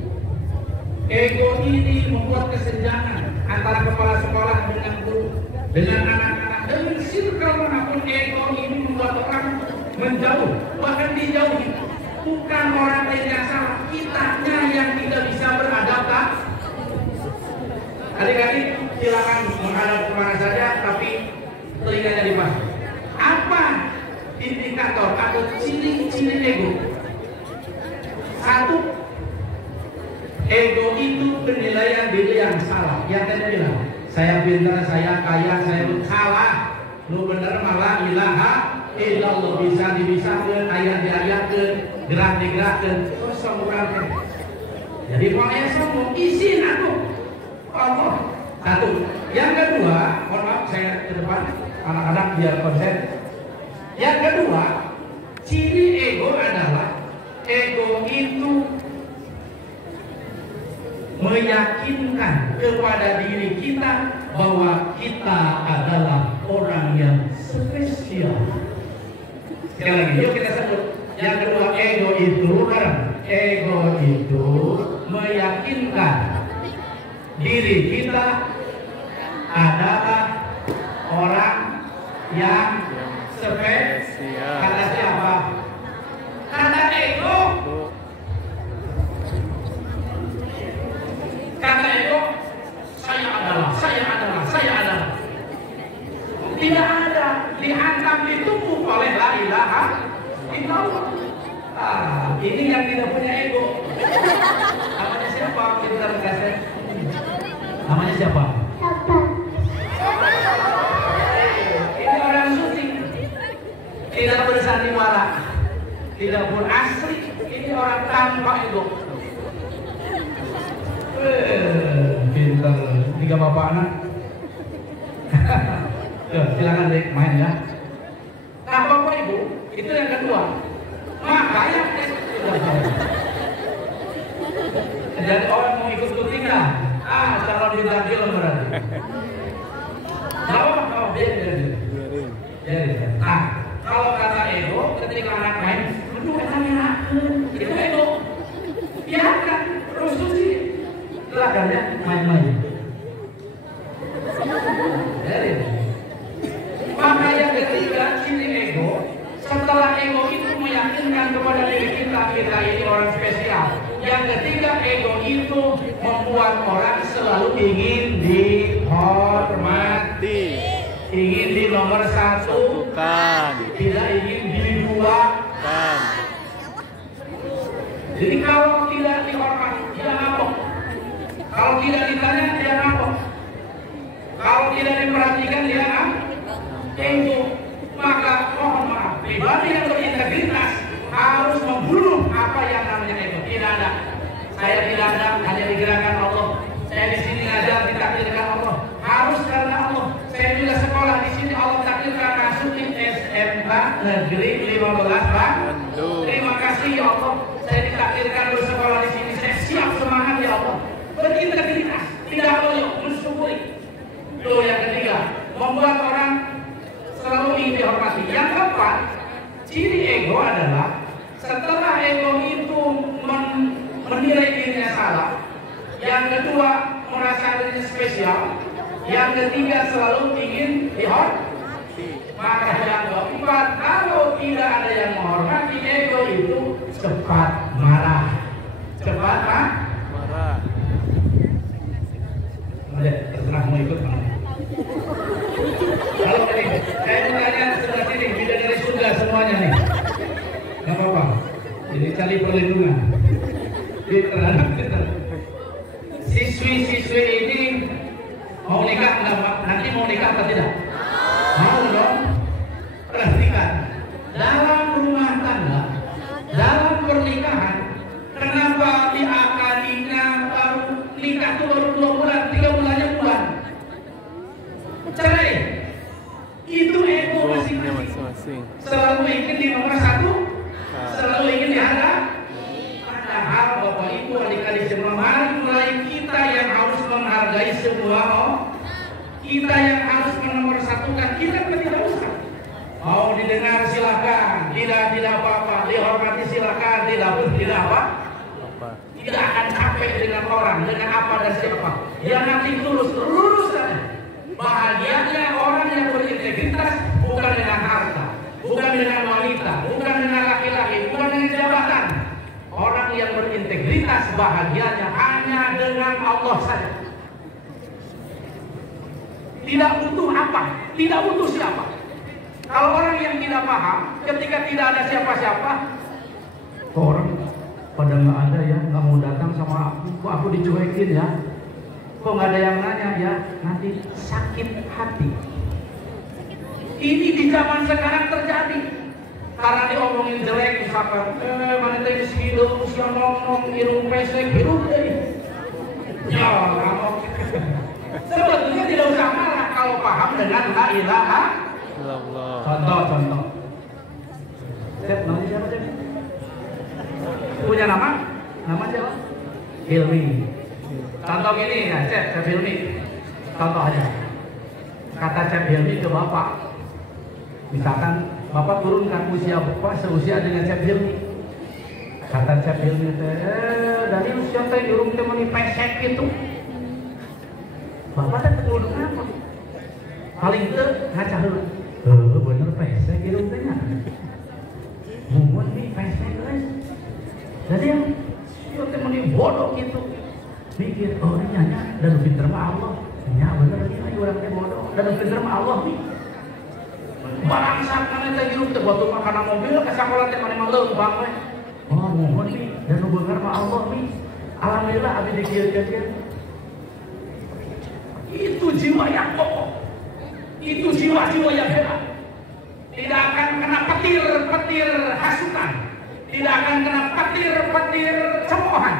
Ego ini membuat kesenjangan antara kepala sekolah dengan guru, dengan anak-anak, dengan circle manapun. Ego ini membuat orang menjauh, bahkan dijauhi. Bukan orang lain yang salah, kitanya yang tidak bisa beradaptasi. Adik-adik silakan menghadap kemana saja, tapi telinganya dipasang. Apa indikator atau ciri-ciri ego? Satu, ego itu penilaian diri yang salah. Yang tadi bilang, saya pintar, saya kaya, saya salah. Lu bener malah ilaha illallah, bisa dibisakeun, ayat diayatkeun, gerak digerakkeun. Terus sombong. Jadi pokoknya sombong izin aku Allah. Satu. Yang kedua, mohon maaf saya ke depan, anak-anak biar konsen. Yang kedua, ciri ego adalah ego itu meyakinkan kepada diri kita bahwa kita adalah orang yang spesial. Sekali lagi, yuk kita sebut. Yang kedua, ego itu meyakinkan diri kita adalah orang yang spesial. Kata siapa? Kata ego. Kata ego, saya adalah. Tidak ada, dihantam ditumpuk oleh la ilaha illallah. Ini yang tidak punya ego. Namanya siapa? Pintar kasih. Namanya siapa? Ini orang suci, tidak bersandiwara, tidak pun asli. Ini orang tanpa ego. Pintar, tiga bapak anak. Silakan dek main ya. Nah bapak ibu, itu yang kedua. Makanya jadi orang mau ikut kutingan. Calon bintang film berarti. Kalau biarin. Nah, kalau kata ego, ketika anak main, aduh enaknya, itu ego. Biarkan, terus suci. Silakan ya, main-main. Biarin. Maka yang ketiga, ciri ego. Setelah ego itu meyakinkan kepada diri kita ini orang spesial. Yang ketiga, ego itu membuat orang selalu ingin dihormati, ingin di nomor satu, tidak ingin diduakan. Jadi kalau tidak dihormati, dia ngapok. Kalau tidak ditanya, dia ngapok. Kalau tidak diperhatikan, dia ego. Maka mohon maaf, pribadi yang berintegritas harus membunuh apa yang namanya ego. Tidak ada. Saya tidak ada, hanya digerakkan Allah. Saya di sini ngajar ditakdirkan Allah. Harus karena Allah. Saya juga sekolah di sini Allah takdirkan masuk di SMK Negeri 15 Bandung. Terima kasih ya Allah. Saya ditakdirkan bersekolah di sini. Saya siap semangat ya Allah. Berintegritas, tidak loyo, mensyukuri. Itu yang ketiga, membuat orang selalu ingin dihormati. Yang keempat, ciri ego adalah setelah ego itu menilai dirinya salah, yang kedua merasa dirinya spesial, yang ketiga selalu ingin dihormati. Maka yang keempat, kalau tidak ada yang menghormati, ego itu cepat marah. Cepat marah. Terserah mau ikut mana. Kalau tadi saya mau tanya sebelah sini, beda dari surga semuanya nih. Gak apa-apa. Ini cari perlindungan. Siswi-siswi ini mau nikah nggak? Nanti mau nikah atau tidak? Mau dong. Perhatikan. Dalam rumah tangga, dalam pernikahan, kenapa di akadnya baru nikah tuh baru 2 bulan, 3 bulannya bulan? Cerai. Itu ego masing-masing. Selalu ingin di nomor 1, selalu ingin dihadap. Padahal Bapak Ibu adik-adik semua, mari mulai kita yang harus menghargai semua kita yang harus menomorsatukan. Kita tidak usah. Mau didengar silakan, tidak apa-apa, dihormati silakan, tidak apa. Tidak akan capek dengan orang, dengan apa dan siapa. Yang nanti lurus saja. Bahagianya orang yang berintegritas bukan dengan harta, bukan dengan wanita, bukan dengan laki-laki, bukan dengan jabatan. Orang yang berintegritas bahagianya hanya dengan Allah saja. Tidak butuh apa, tidak butuh siapa. Kalau orang yang tidak paham, ketika tidak ada siapa-siapa, orang pada nggak ada ya, nggak mau datang sama aku, kok aku dicuekin ya. Kok nggak ada yang nanya ya, nanti sakit hati. Ini di zaman sekarang terjadi. Karena diomongin jelek, misalkan, mana tadi segitu, usia ngomong, irung pesek, irung deh. Ya, ngomong. Sebetulnya tidak usah marah kalau paham dengan la ilaha illallah. Contoh. Cep, namanya siapa Cep? Punya nama? Nama siapa? Hilmi. Contoh gini ya, Cep Hilmi. Contoh aja. Kata Cep Hilmi ke Bapak. Misalkan Bapak turunkan usia Bapak seusia dengan Cep Hilmi. Kata Cep Hilmi, dari usia teh irung teh meni pesek gitu. Bapak teh kudu apa? Paling teu ngaca heula. Bener pesek gitu tanya. Mumpun nih pesek guys. Jadi yang itu temen bodoh gitu. Pikir, oh ini hanya dan pinter mah Allah. Ya bener ini lagi orang yang bodoh dan pinter mah Allah nih. Barang saat mana teh hirup teh waktu makanan mobil ke sekolah teh mana malu bang we. Oh mumpun nih dan bener mah Allah nih. Alhamdulillah abdi dikieu-kieu. Itu jiwa yang kokoh. Itu jiwa-jiwa yang hebat. Tidak akan kena petir-petir hasutan. Tidak akan kena petir-petir cemoohan.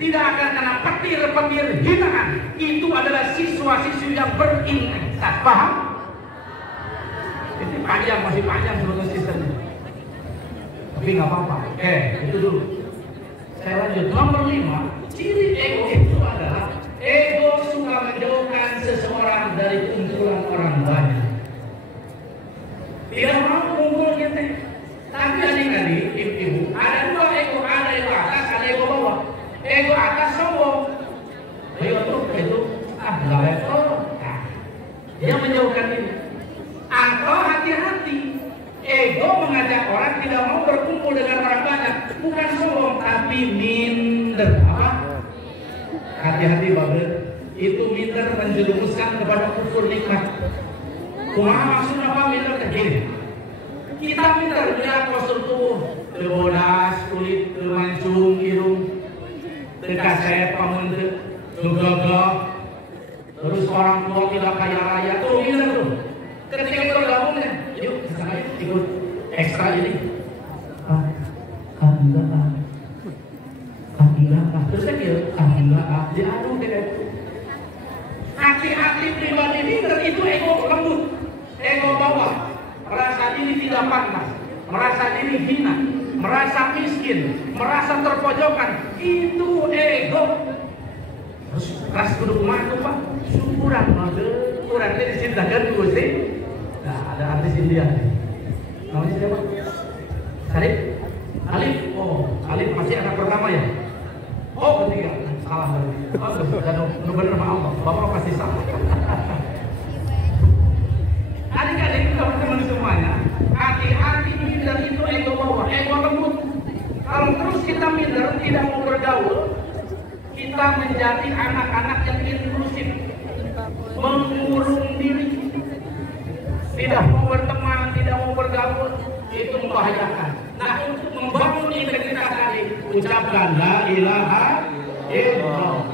Tidak akan kena petir-petir hinaan. Itu adalah siswa-siswi yang berintegritas. Paham? Ini panjang, masih panjang sebetulnya sistemnya. Tapi nggak apa-apa. Itu dulu. Saya lanjut. Nomor 5, ciri ego itu adalah ego suka menjauhkan seseorang dari kumpulan orang banyak. Tidak mau kumpul kita. Tapi adik-adik, ibu-ibu, ada dua ego, ada ego atas, ada ego bawah. Ego atas sombong. Itu level. Dia menjauhkan ini. Atau hati-hati. Ego mengajak orang tidak mau berkumpul dengan orang banyak. Bukan sombong, tapi minder. Apa? Hati-hati bagus. Itu minder menjerumuskan kepada kufur nikmat. Kumaha maksudnya apa minder begini? Kita minder melihat postur tubuh, terbodas, kulit, termancung, irung, terkaset, pamun, tergagah. Terus orang tua tidak kaya raya, tuh minder tuh. Ketika bergabung ya, yuk kesana ikut ekstra ini. Enggak. Terus kan dia, enggak. Diadu dengan itu. Hati-hati pribadi minder itu ego lembut, ego bawah, merasa diri tidak pantas, merasa diri hina, merasa miskin, merasa terpojokan. Itu ego. Terus ras kudu kumaha tuh Pak? Syukuran mode, kurang di sini dagan dulu sih. Nah, ada artis India. Namanya siapa? Alif. Alif. Oh, Alif masih anak pertama ya? Oh, ketiga. Salah berarti. Oh, benar sama Allah. Bapak pasti salah. Adik-adik, teman-teman semuanya, hati-hati minder itu ego bawah, ego lembut. Kalau terus kita minder, tidak mau bergaul, kita menjadi anak-anak yang inklusif, mengurung diri, tidak mau berteman, tidak mau bergaul, itu membahayakan. Nah, untuk membangun integritas tadi, ucapkan la ilaha illallah.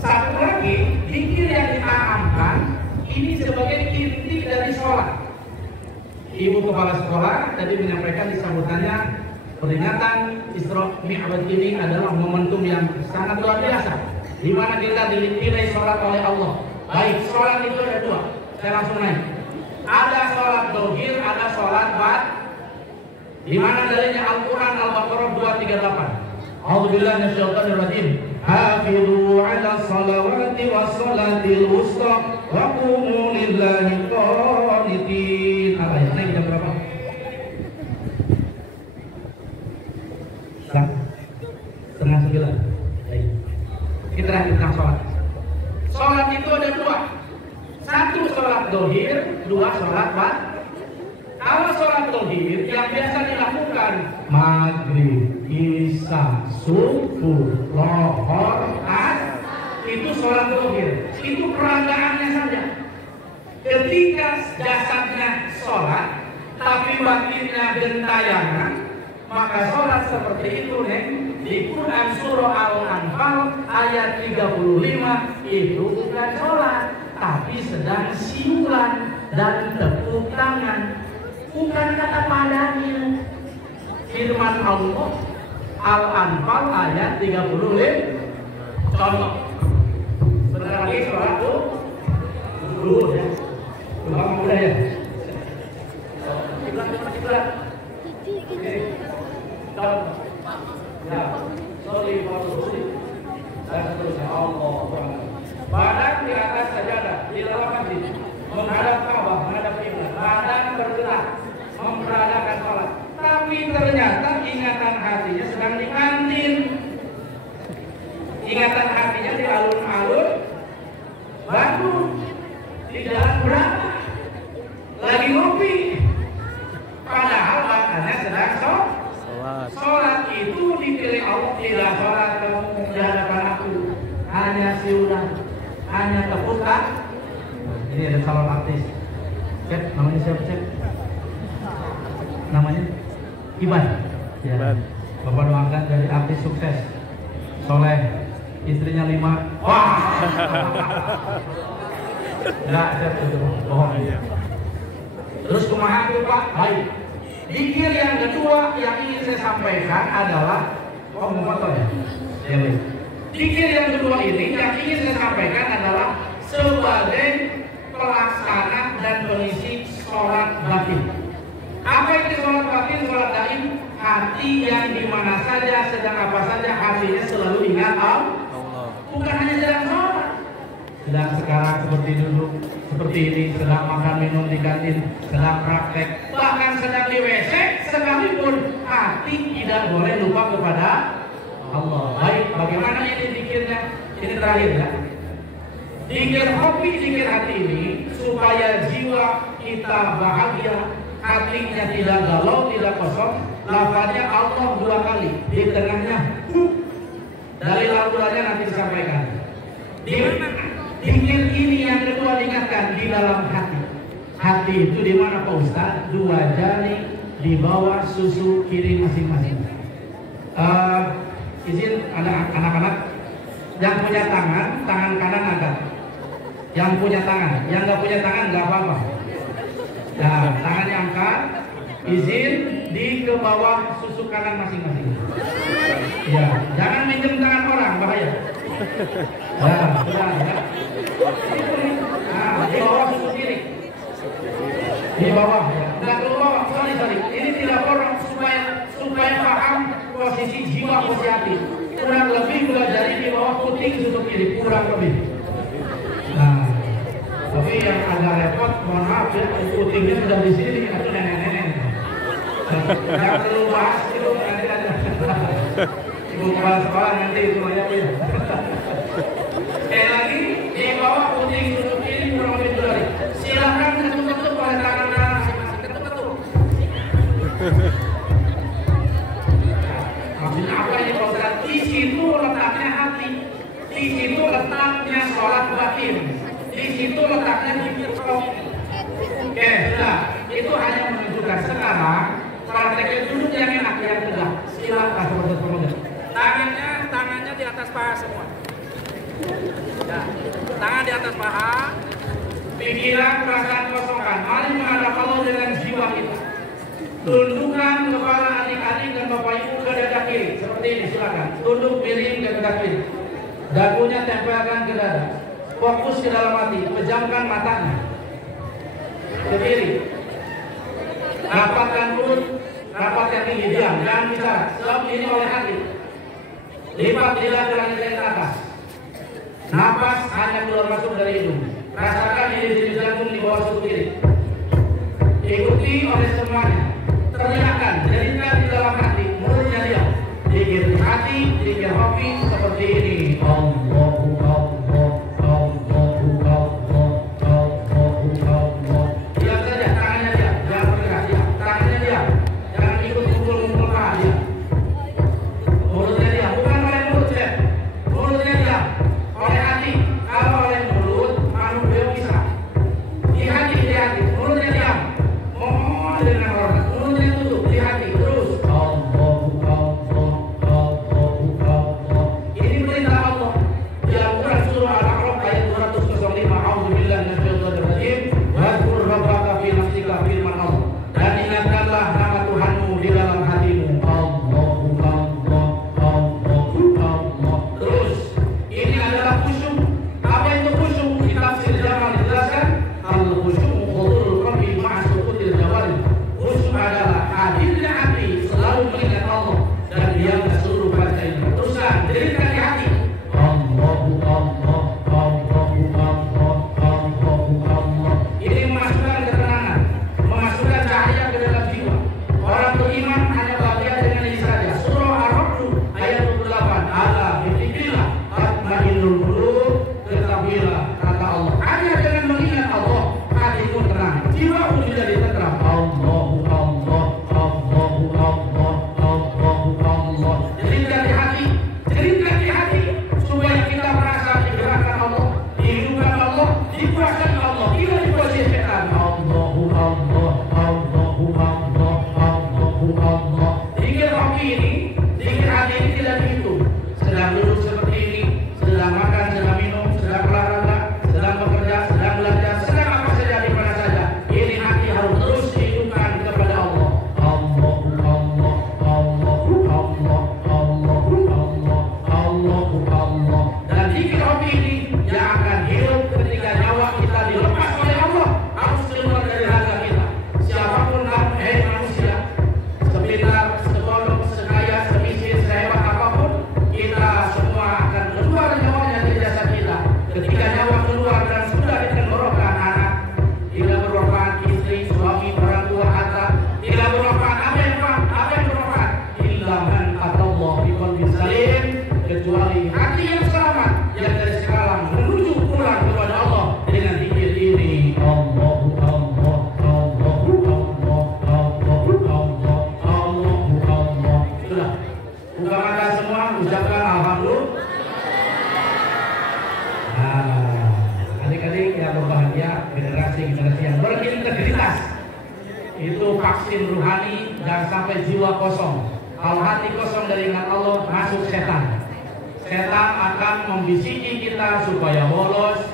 Satu lagi, zikir yang ditanamkan ini sebagai inti dari sholat. Ibu kepala sekolah tadi menyampaikan di sambutannya, peringatan Isra Mi'raj ini adalah momentum yang sangat luar biasa, di mana kita dinilai sholat oleh Allah. Baik, sholat itu ada dua. Saya langsung naik. Ada sholat dohir, ada sholat bad. Di mana dalilnya Al-Quran Al-Baqarah 238. A'udzubillahi minasyaitonir rajim. Hafizu 'ala shalawati was salatil wusta wa qumu lillahi qanitin. Ayatnya jam berapa? Setengah 9. Baik. Kita lanjutkan sholat. Sholat itu ada dua. Satu sholat dohir, dua sholat bad. Kalau sholat dohir yang biasa dilakukan maghrib, isya, subuh, lohor, itu sholat dohir. Itu peragaannya saja. Ketika jasadnya sholat, tapi batinnya gentayangan, maka sholat seperti itu nih. Di Quran surah Al-Anfal ayat 35 itu bukan sholat, tapi sedang siulan dan tepuk tangan. Bukan kata padanya. Firman Allah Al-Anfal ayat 35. Contoh. Sebentar lagi sholat tuh dulu ya. Ulang mudah ya. Kiblat. Contoh. Ya. Sorry dan seterusnya. Allah. Badan di atas sajadah, diletakkan di menghadap Ka'bah, menghadap kiblat. Badan bergerak memperadakan sholat, tapi ternyata ingatan hatinya sedang di kantin, ingatan hatinya di alun-alun Bandung, di jalan berapa, dipilih Allah, tidak sholat kamu di hadapan aku, hanya siulan, hanya terputar. Ini ada calon artis. Cek, namanya siapa cek? Namanya Iban. Ya. Bapak doakan jadi artis sukses, soleh, istrinya 5. Wah. Enggak, cek itu bohong. Terus kumaha itu Pak? Baik. Zikir yang kedua yang ingin saya sampaikan adalah foto ya. Zikir yang kedua ini yang ingin saya sampaikan adalah sebagai pelaksana dan pengisi sholat batin. Apa itu sholat batin? Sholat batin hati yang dimana saja, sedang apa saja hatinya selalu ingat Allah. Bukan hanya sedang sholat. Sedang sekarang seperti dulu, seperti ini, sedang makan minum di kantin, sedang praktek, bahkan sedang di WC, sekalipun hati tidak boleh lupa kepada Allah. Baik, bagaimana ini zikirnya? Ini terakhir ya. Zikir hobi, zikir hati ini supaya jiwa kita bahagia, hatinya tidak galau, tidak kosong. Lafaznya Allah 2 kali, di tengahnya dari laluannya nanti disampaikan. Di mana? Zikir ini yang kedua diingatkan di dalam hati. Hati itu di mana Pak Ustaz? 2 jari di bawah susu kiri masing-masing. Izin anak-anak yang punya tangan kanan angkat. Yang punya tangan, yang nggak punya tangan nggak apa-apa. Nah, tangannya angkat. Izin di ke bawah susu kanan masing-masing. Ya, jangan minjem tangan orang, bahaya. Ya, sudah ya. Nah, di bawah susu kiri. Di bawah ya. Enggak ke bawah, sorry. Ini tidak orang supaya paham posisi jiwa, posisi hati. Kurang lebih 2 jari di bawah puting susu kiri, kurang lebih. Nah, tapi yang agak repot, mohon maaf ya, putingnya sudah di sini atau nenek-nenek. Yang perlu bahas itu nanti ada. Ibu kepala sekolah nanti itu banyak ya. Sekali lagi di bawah puting susu kiri kurang lebih 2 jari. Silakan ketuk-ketuk pada tangan masing-masing, ketuk-ketuk. Maksudnya apa ini Pak Ustaz? Di situ letaknya hati, di situ letaknya sholat batin, di situ letaknya zikir roh. Oke, sudah. Itu hanya menunjukkan sekarang prakteknya duduk yang enak, yang tegak. Silakan teman-teman. Tangannya di atas paha semua. Ya, tangan di atas paha. Pikiran, perasaan kosongkan. Mari menghadap Allah dengan jiwa kita. Tundukkan kepala adik-adik dan bapak ibu ke dada kiri. Seperti ini, silakan. Tunduk miring ke dada kiri. Dagunya tempelkan ke dada. Fokus ke dalam hati. Pejamkan matanya. Ke kiri. Rapatkan mulut. Rapatkan tinggi. Diam. Jangan bicara. Sebab ini oleh hati. Lipat lidah ke langit ke atas. Napas hanya keluar masuk dari hidung. Rasakan diri jantung di bawah suku kiri. Ikuti oleh semuanya. Teriakan, jadikan di dalam hati, mulutnya diam. Zikir hati, zikir hobi seperti ini. Allahu Akbar, Allahu Akbar, Allahu Akbar. Diam saja, tangannya diam, jangan bergerak, diam. Tangannya diam, jangan ikut mukul-mukul paha, diam. Mulutnya diam, bukan oleh mulut ya. Mulutnya diam, oleh hati. Kalau oleh mulut, manusia bisa. Di hati, mulutnya diam. Mohon dengan hormat. Di hati terus. Ini perintah sedang duduk seperti ini, sedang makan, sedang minum, sedang olahraga, sedang bekerja, sedang belajar, sedang apa saja, di mana saja. Ini hati harus terus dihidupkan kepada Allah. Allah, Allah, Allah, Allah, Allah, Allah, Allah, Allah. Dan zikir hati ini yang akan hidup ketika nyawa kita dilepas oleh Allah, harus keluar dari raga kita. Siapapun kamu, manusia, sepintar, sepondok, sekaya, semiskin, sehebat apapun, kita semua akan keluar nyawanya dari jasad kita. Ketika nyawa keluar dan sudah ditenggorokan anak, tidak bermanfaat istri, suami, orang tua, harta, tidak bermanfaat apa yang bermanfaat. Illa man atallah biqalbin salim, kecuali hati yang selamat yang dari sekarang menuju pulang kepada Allah dengan zikir ini. Allahu Allah, Allahu Allah, Allahu Allah, Allahu Allah. Sudah, buka mata semua, ucapkan alhamdulillah. Adik-adik yang berbahagia, generasi yang berintegritas, itu vaksin ruhani. Dan sampai jiwa kosong. Kalau hati kosong dari ingat Allah, masuk setan. Setan akan membisiki kita supaya bolos,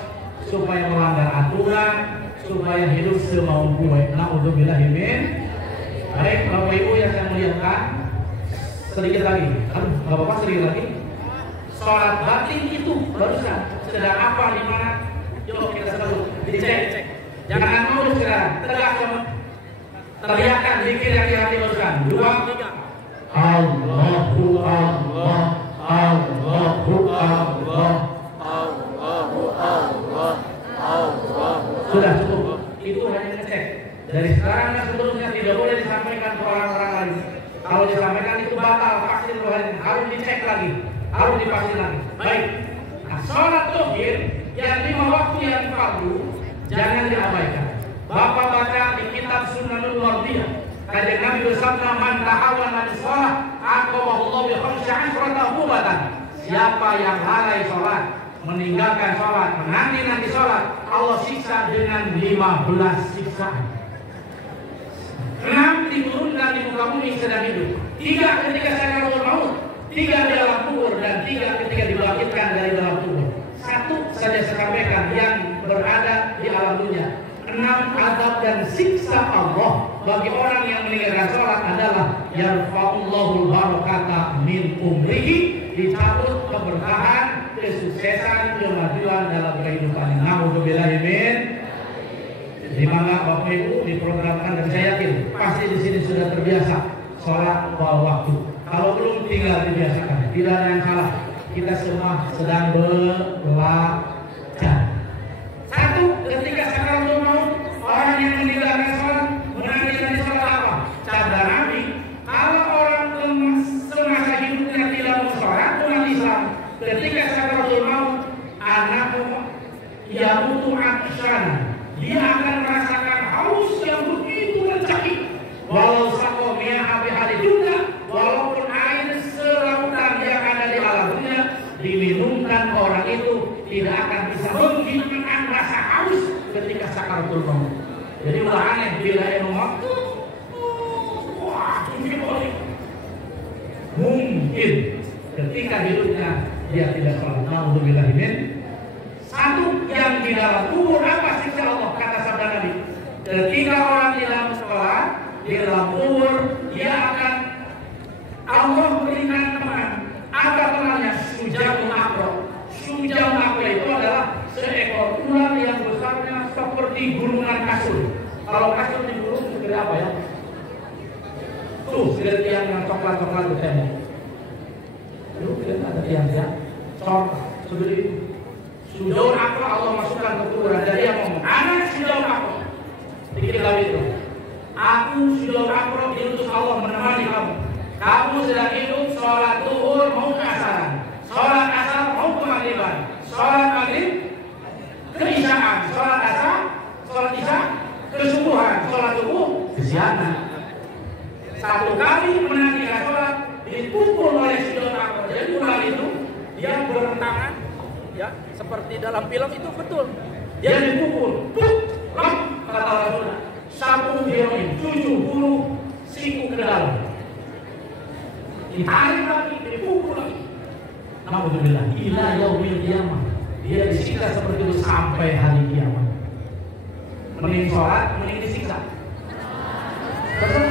supaya melanggar aturan, supaya hidup semau gue. Na'udzubillahi min. Baik, Bapak Ibu yang saya muliakan, sedikit lagi. Bapak sedikit lagi. Sholat batin itu barusan sedang apa, di mana? Yuk kita selalu dicek. Jangan mulus sekarang. Tegak sama. Teriakan zikir yang di hati barusan. 2, 3. Allahu Allah, Allahu Allah, Allahu Allah, Allahu. Sudah cukup. Itu hanya ngecek. Dari sekarang dan seterusnya tidak boleh disampaikan ke orang-orang lain. Kalau disampaikan itu batal, vaksin rohani. Harus dicek lagi, harus divaksin lagi. Baik. Nah, sholat zuhur yang 5 waktu yang fardu jangan diabaikan. Bapak baca di kitab Sunnanul Wardiyah, Kanjeng Nabi bersabda, man tahawana bis shalah aqabahu bi 15 hubatan. Siapa yang lalai sholat, meninggalkan sholat, menanti sholat, Allah siksa dengan 15 siksaan. 6 diturunkan di muka bumi sedang hidup, 3 ketika sakaratul maut, 3 di dalam kubur, dan 3 ketika dibangkitkan dari dalam kubur. 1 saja saya sampaikan yang berada di alam dunia. 6 azab dan siksa Allah bagi orang yang meninggalkan sholat adalah yarfa'ullahul barakata min umrihi, dicabut keberkahan, kesuksesan, kemajuan dalam kehidupan. Na'udzubillahi min. Di mana Bapak Ibu diprogramkan, dan saya yakin pasti di sini sudah terbiasa sholat pada waktu. Kalau belum, tinggal dibiasakan. Tidak ada yang salah. Kita semua sedang belajar. 1, ketika sakaratul maut, orang yang meninggalkan sholat, menanti sholat apa? Sabda Nabi, kalau orang semasa hidupnya tidak mau sholat, umat Islam, ketika sakaratul maut, anakmu ia butuh aksana, dia akan merasakan haus yang begitu mencekik. Walau sakomia habis hari juga, walaupun air selautan yang ada di alam dunia diminumkan, orang itu tidak akan bisa menghilangkan rasa haus ketika sakaratul maut. Jadi udah aneh bila emang mungkin ketika hidupnya dia tidak sholat. Na'udzubillahi min. 1 yang di dalam kubur apa siksa Allah, kata sabda Nabi. Ketika orang di dalam sholat, di dalam kubur, dia akan Allah berikan teman. Apa temannya? Sujaun akro. Sujaun akro itu adalah seekor ular yang besarnya seperti gunungan kasur. Kalau kasur di gunung seperti apa ya? Tuh, lihat tiang yang coklat-coklat itu tembok. Tuh, lihat ada tiang-tiang coklat seperti itu. Sujaun akro Allah masukkan ke kuburan. Jadi dia ngomong, anak sujaun akro. Dikit lagi itu. Aku sujaun akro diutus Allah menemani kamu. Kamu sedang hidup, sholat zuhur mau ke asaran, sholat asar mau ke maghriban, sholat maghrib ke isyaan, sholat asar, sholat isya ke subuhan, sholat subuh ke siangan. 1 kali menantikan sholat dipukul oleh sujaun akro. Jadi ular itu dia berentangan, ya seperti dalam film itu betul. Dia dipukul, kata Rasulullah, 1 heroin 70 siku ke dalam. Ditarik lagi, dipukul lagi. Naudzubillah, ila yaumil qiyamah. Dia disiksa seperti itu sampai hari kiamat. Mending sholat, mending disiksa. Terus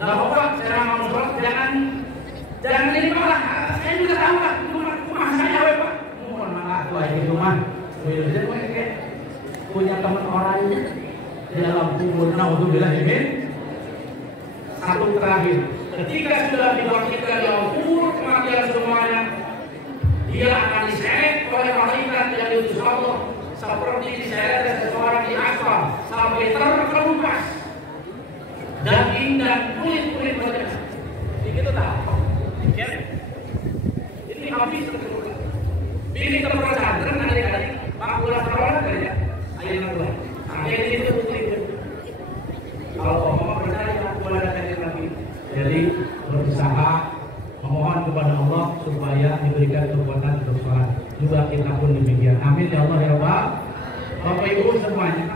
nggak apa-apa, saya mau sholat, jangan ini malah. Saya juga tahu kan, rumah saya Pak. Mohon maaf, wah di rumah. Punya teman orangnya di dalam kubur. Naudzubillah min. Satu terakhir, ketika sudah dibangkitkan dalam kubur kematian semuanya, dia akan diseret oleh malaikat yang diutus Allah seperti diseret seseorang di aspal sampai terkelupas daging dan kulit badannya. Begitu tak? Ini habis terkelupas. Ini terpesantren adik-adik, 14 tahun saja. Ayo mulai. Akhirnya itu putri. Kalau Allah percaya kepada kalian lagi, jadi berusaha memohon kepada Allah supaya diberikan kekuatan untuk sholat. Juga kita pun demikian. Amin ya Allah ya Rabbal. Bapak Ibu semuanya,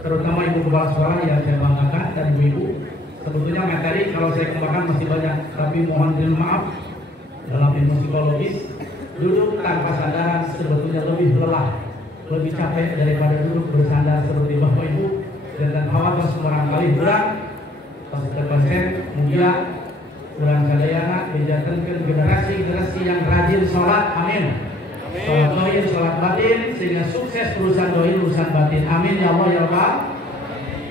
terutama Ibu Kepala Sekolah yang saya banggakan dan Ibu-Ibu. Sebetulnya materi kalau saya kembangkan masih banyak, tapi mohon maaf dalam ilmu psikologis, duduk tanpa sandaran sebetulnya lebih lelah, lebih capek daripada duduk bersandar seperti Bapak Ibu. Dan khawatir sembarang kali berang pasti terpaksa mulia kurang sadayana dijadikan generasi yang rajin sholat. Amin. Sholat dohir, sholat batin, sehingga sukses urusan dohir, urusan batin. Amin ya Allah ya Rabbal.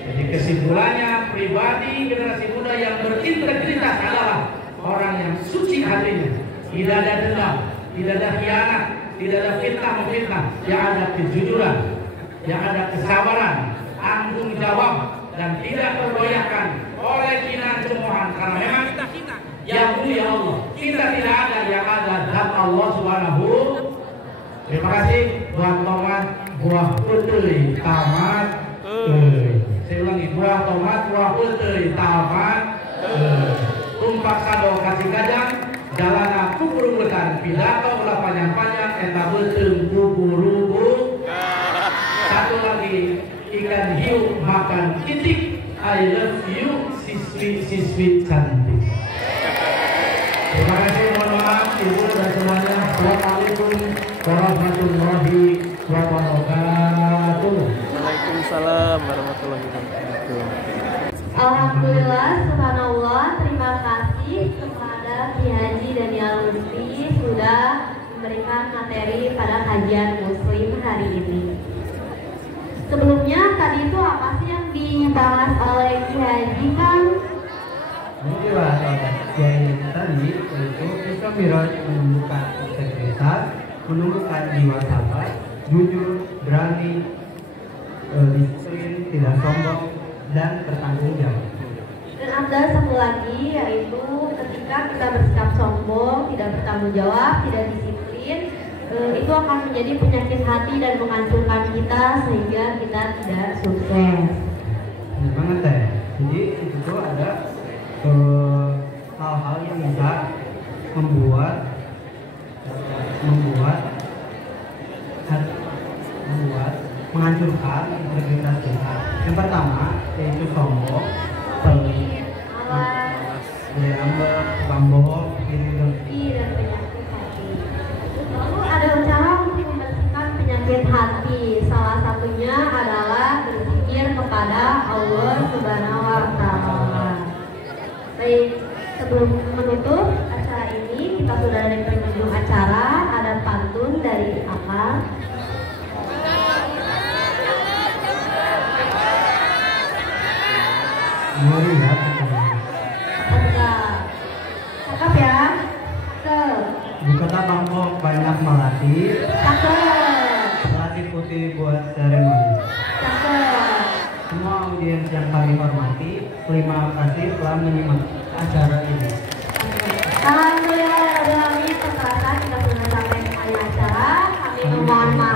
Jadi kesimpulannya, pribadi generasi muda yang berintegritas adalah orang yang suci hatinya, tidak ada dendam, tidak ada khianat, tidak ada fitnah-memfitnah, yang ada kejujuran, yang ada kesabaran, tanggung jawab, dan tidak tergoyahkan oleh kinaan cemoohan. Karena memang kita yang mulia Allah, kita tidak ada, yang ada zat Allah Subhanahu. Terima kasih buah tomat, buah putih tamat. Saya ulangi, buah tomat, buah putih tamat. Tumpak sado kasih kajang, jalana kuburubutan, pidato ulah panjang-panjang, eta beuteuh kuburubu. Satu lagi, ikan hiu makan itik. I love you, siswi cantik. Terima kasih, mohon maaf Ibu dan semuanya. Assalamualaikum warahmatullahi wabarakatuh. Waalaikumsalam warahmatullahi wabarakatuh. Alhamdulillah, subhanallah, terima kasih kepada Ki Haji Daniel Lutfi sudah memberikan materi pada kajian Muslim hari ini. Sebelumnya tadi itu apa sih yang dibahas oleh Ki Haji Kang? Ini dibahas oleh Kiai tadi, yaitu Islam Miraj menumbuhkan integritas, menumbuhkan jiwa sabar, jujur, berani, disiplin, tidak sombong, dan bertanggung jawab. Dan ada satu lagi, yaitu ketika kita bersikap sombong, tidak bertanggung jawab, tidak disiplin, itu akan menjadi penyakit hati dan menghancurkan kita sehingga kita tidak sukses. Benar banget teh. Jadi itu tuh ada hal-hal yang bisa membuat menghancurkan integritas kita. Yang pertama yaitu sombong, pelit, ngambek, bambohong, gitu. Dan penyakit hati. Lalu ada cara untuk membersihkan penyakit hati. Salah satunya adalah berzikir kepada Allah Subhanahu wa Ta'ala. Baik, sebelum menutup acara ini, kita sudah ada di penghujung acara. Ada pantun dari Akal. Melihat Cakep ya? di kota Bangkok banyak melati. Cakep. Melati putih buat seremoni. Cakep. Semua audiens yang kami hormati, terima kasih telah menyimak acara ini. Alhamdulillah, setelah kita sudah sampai di akhir acara. Kami memohon maaf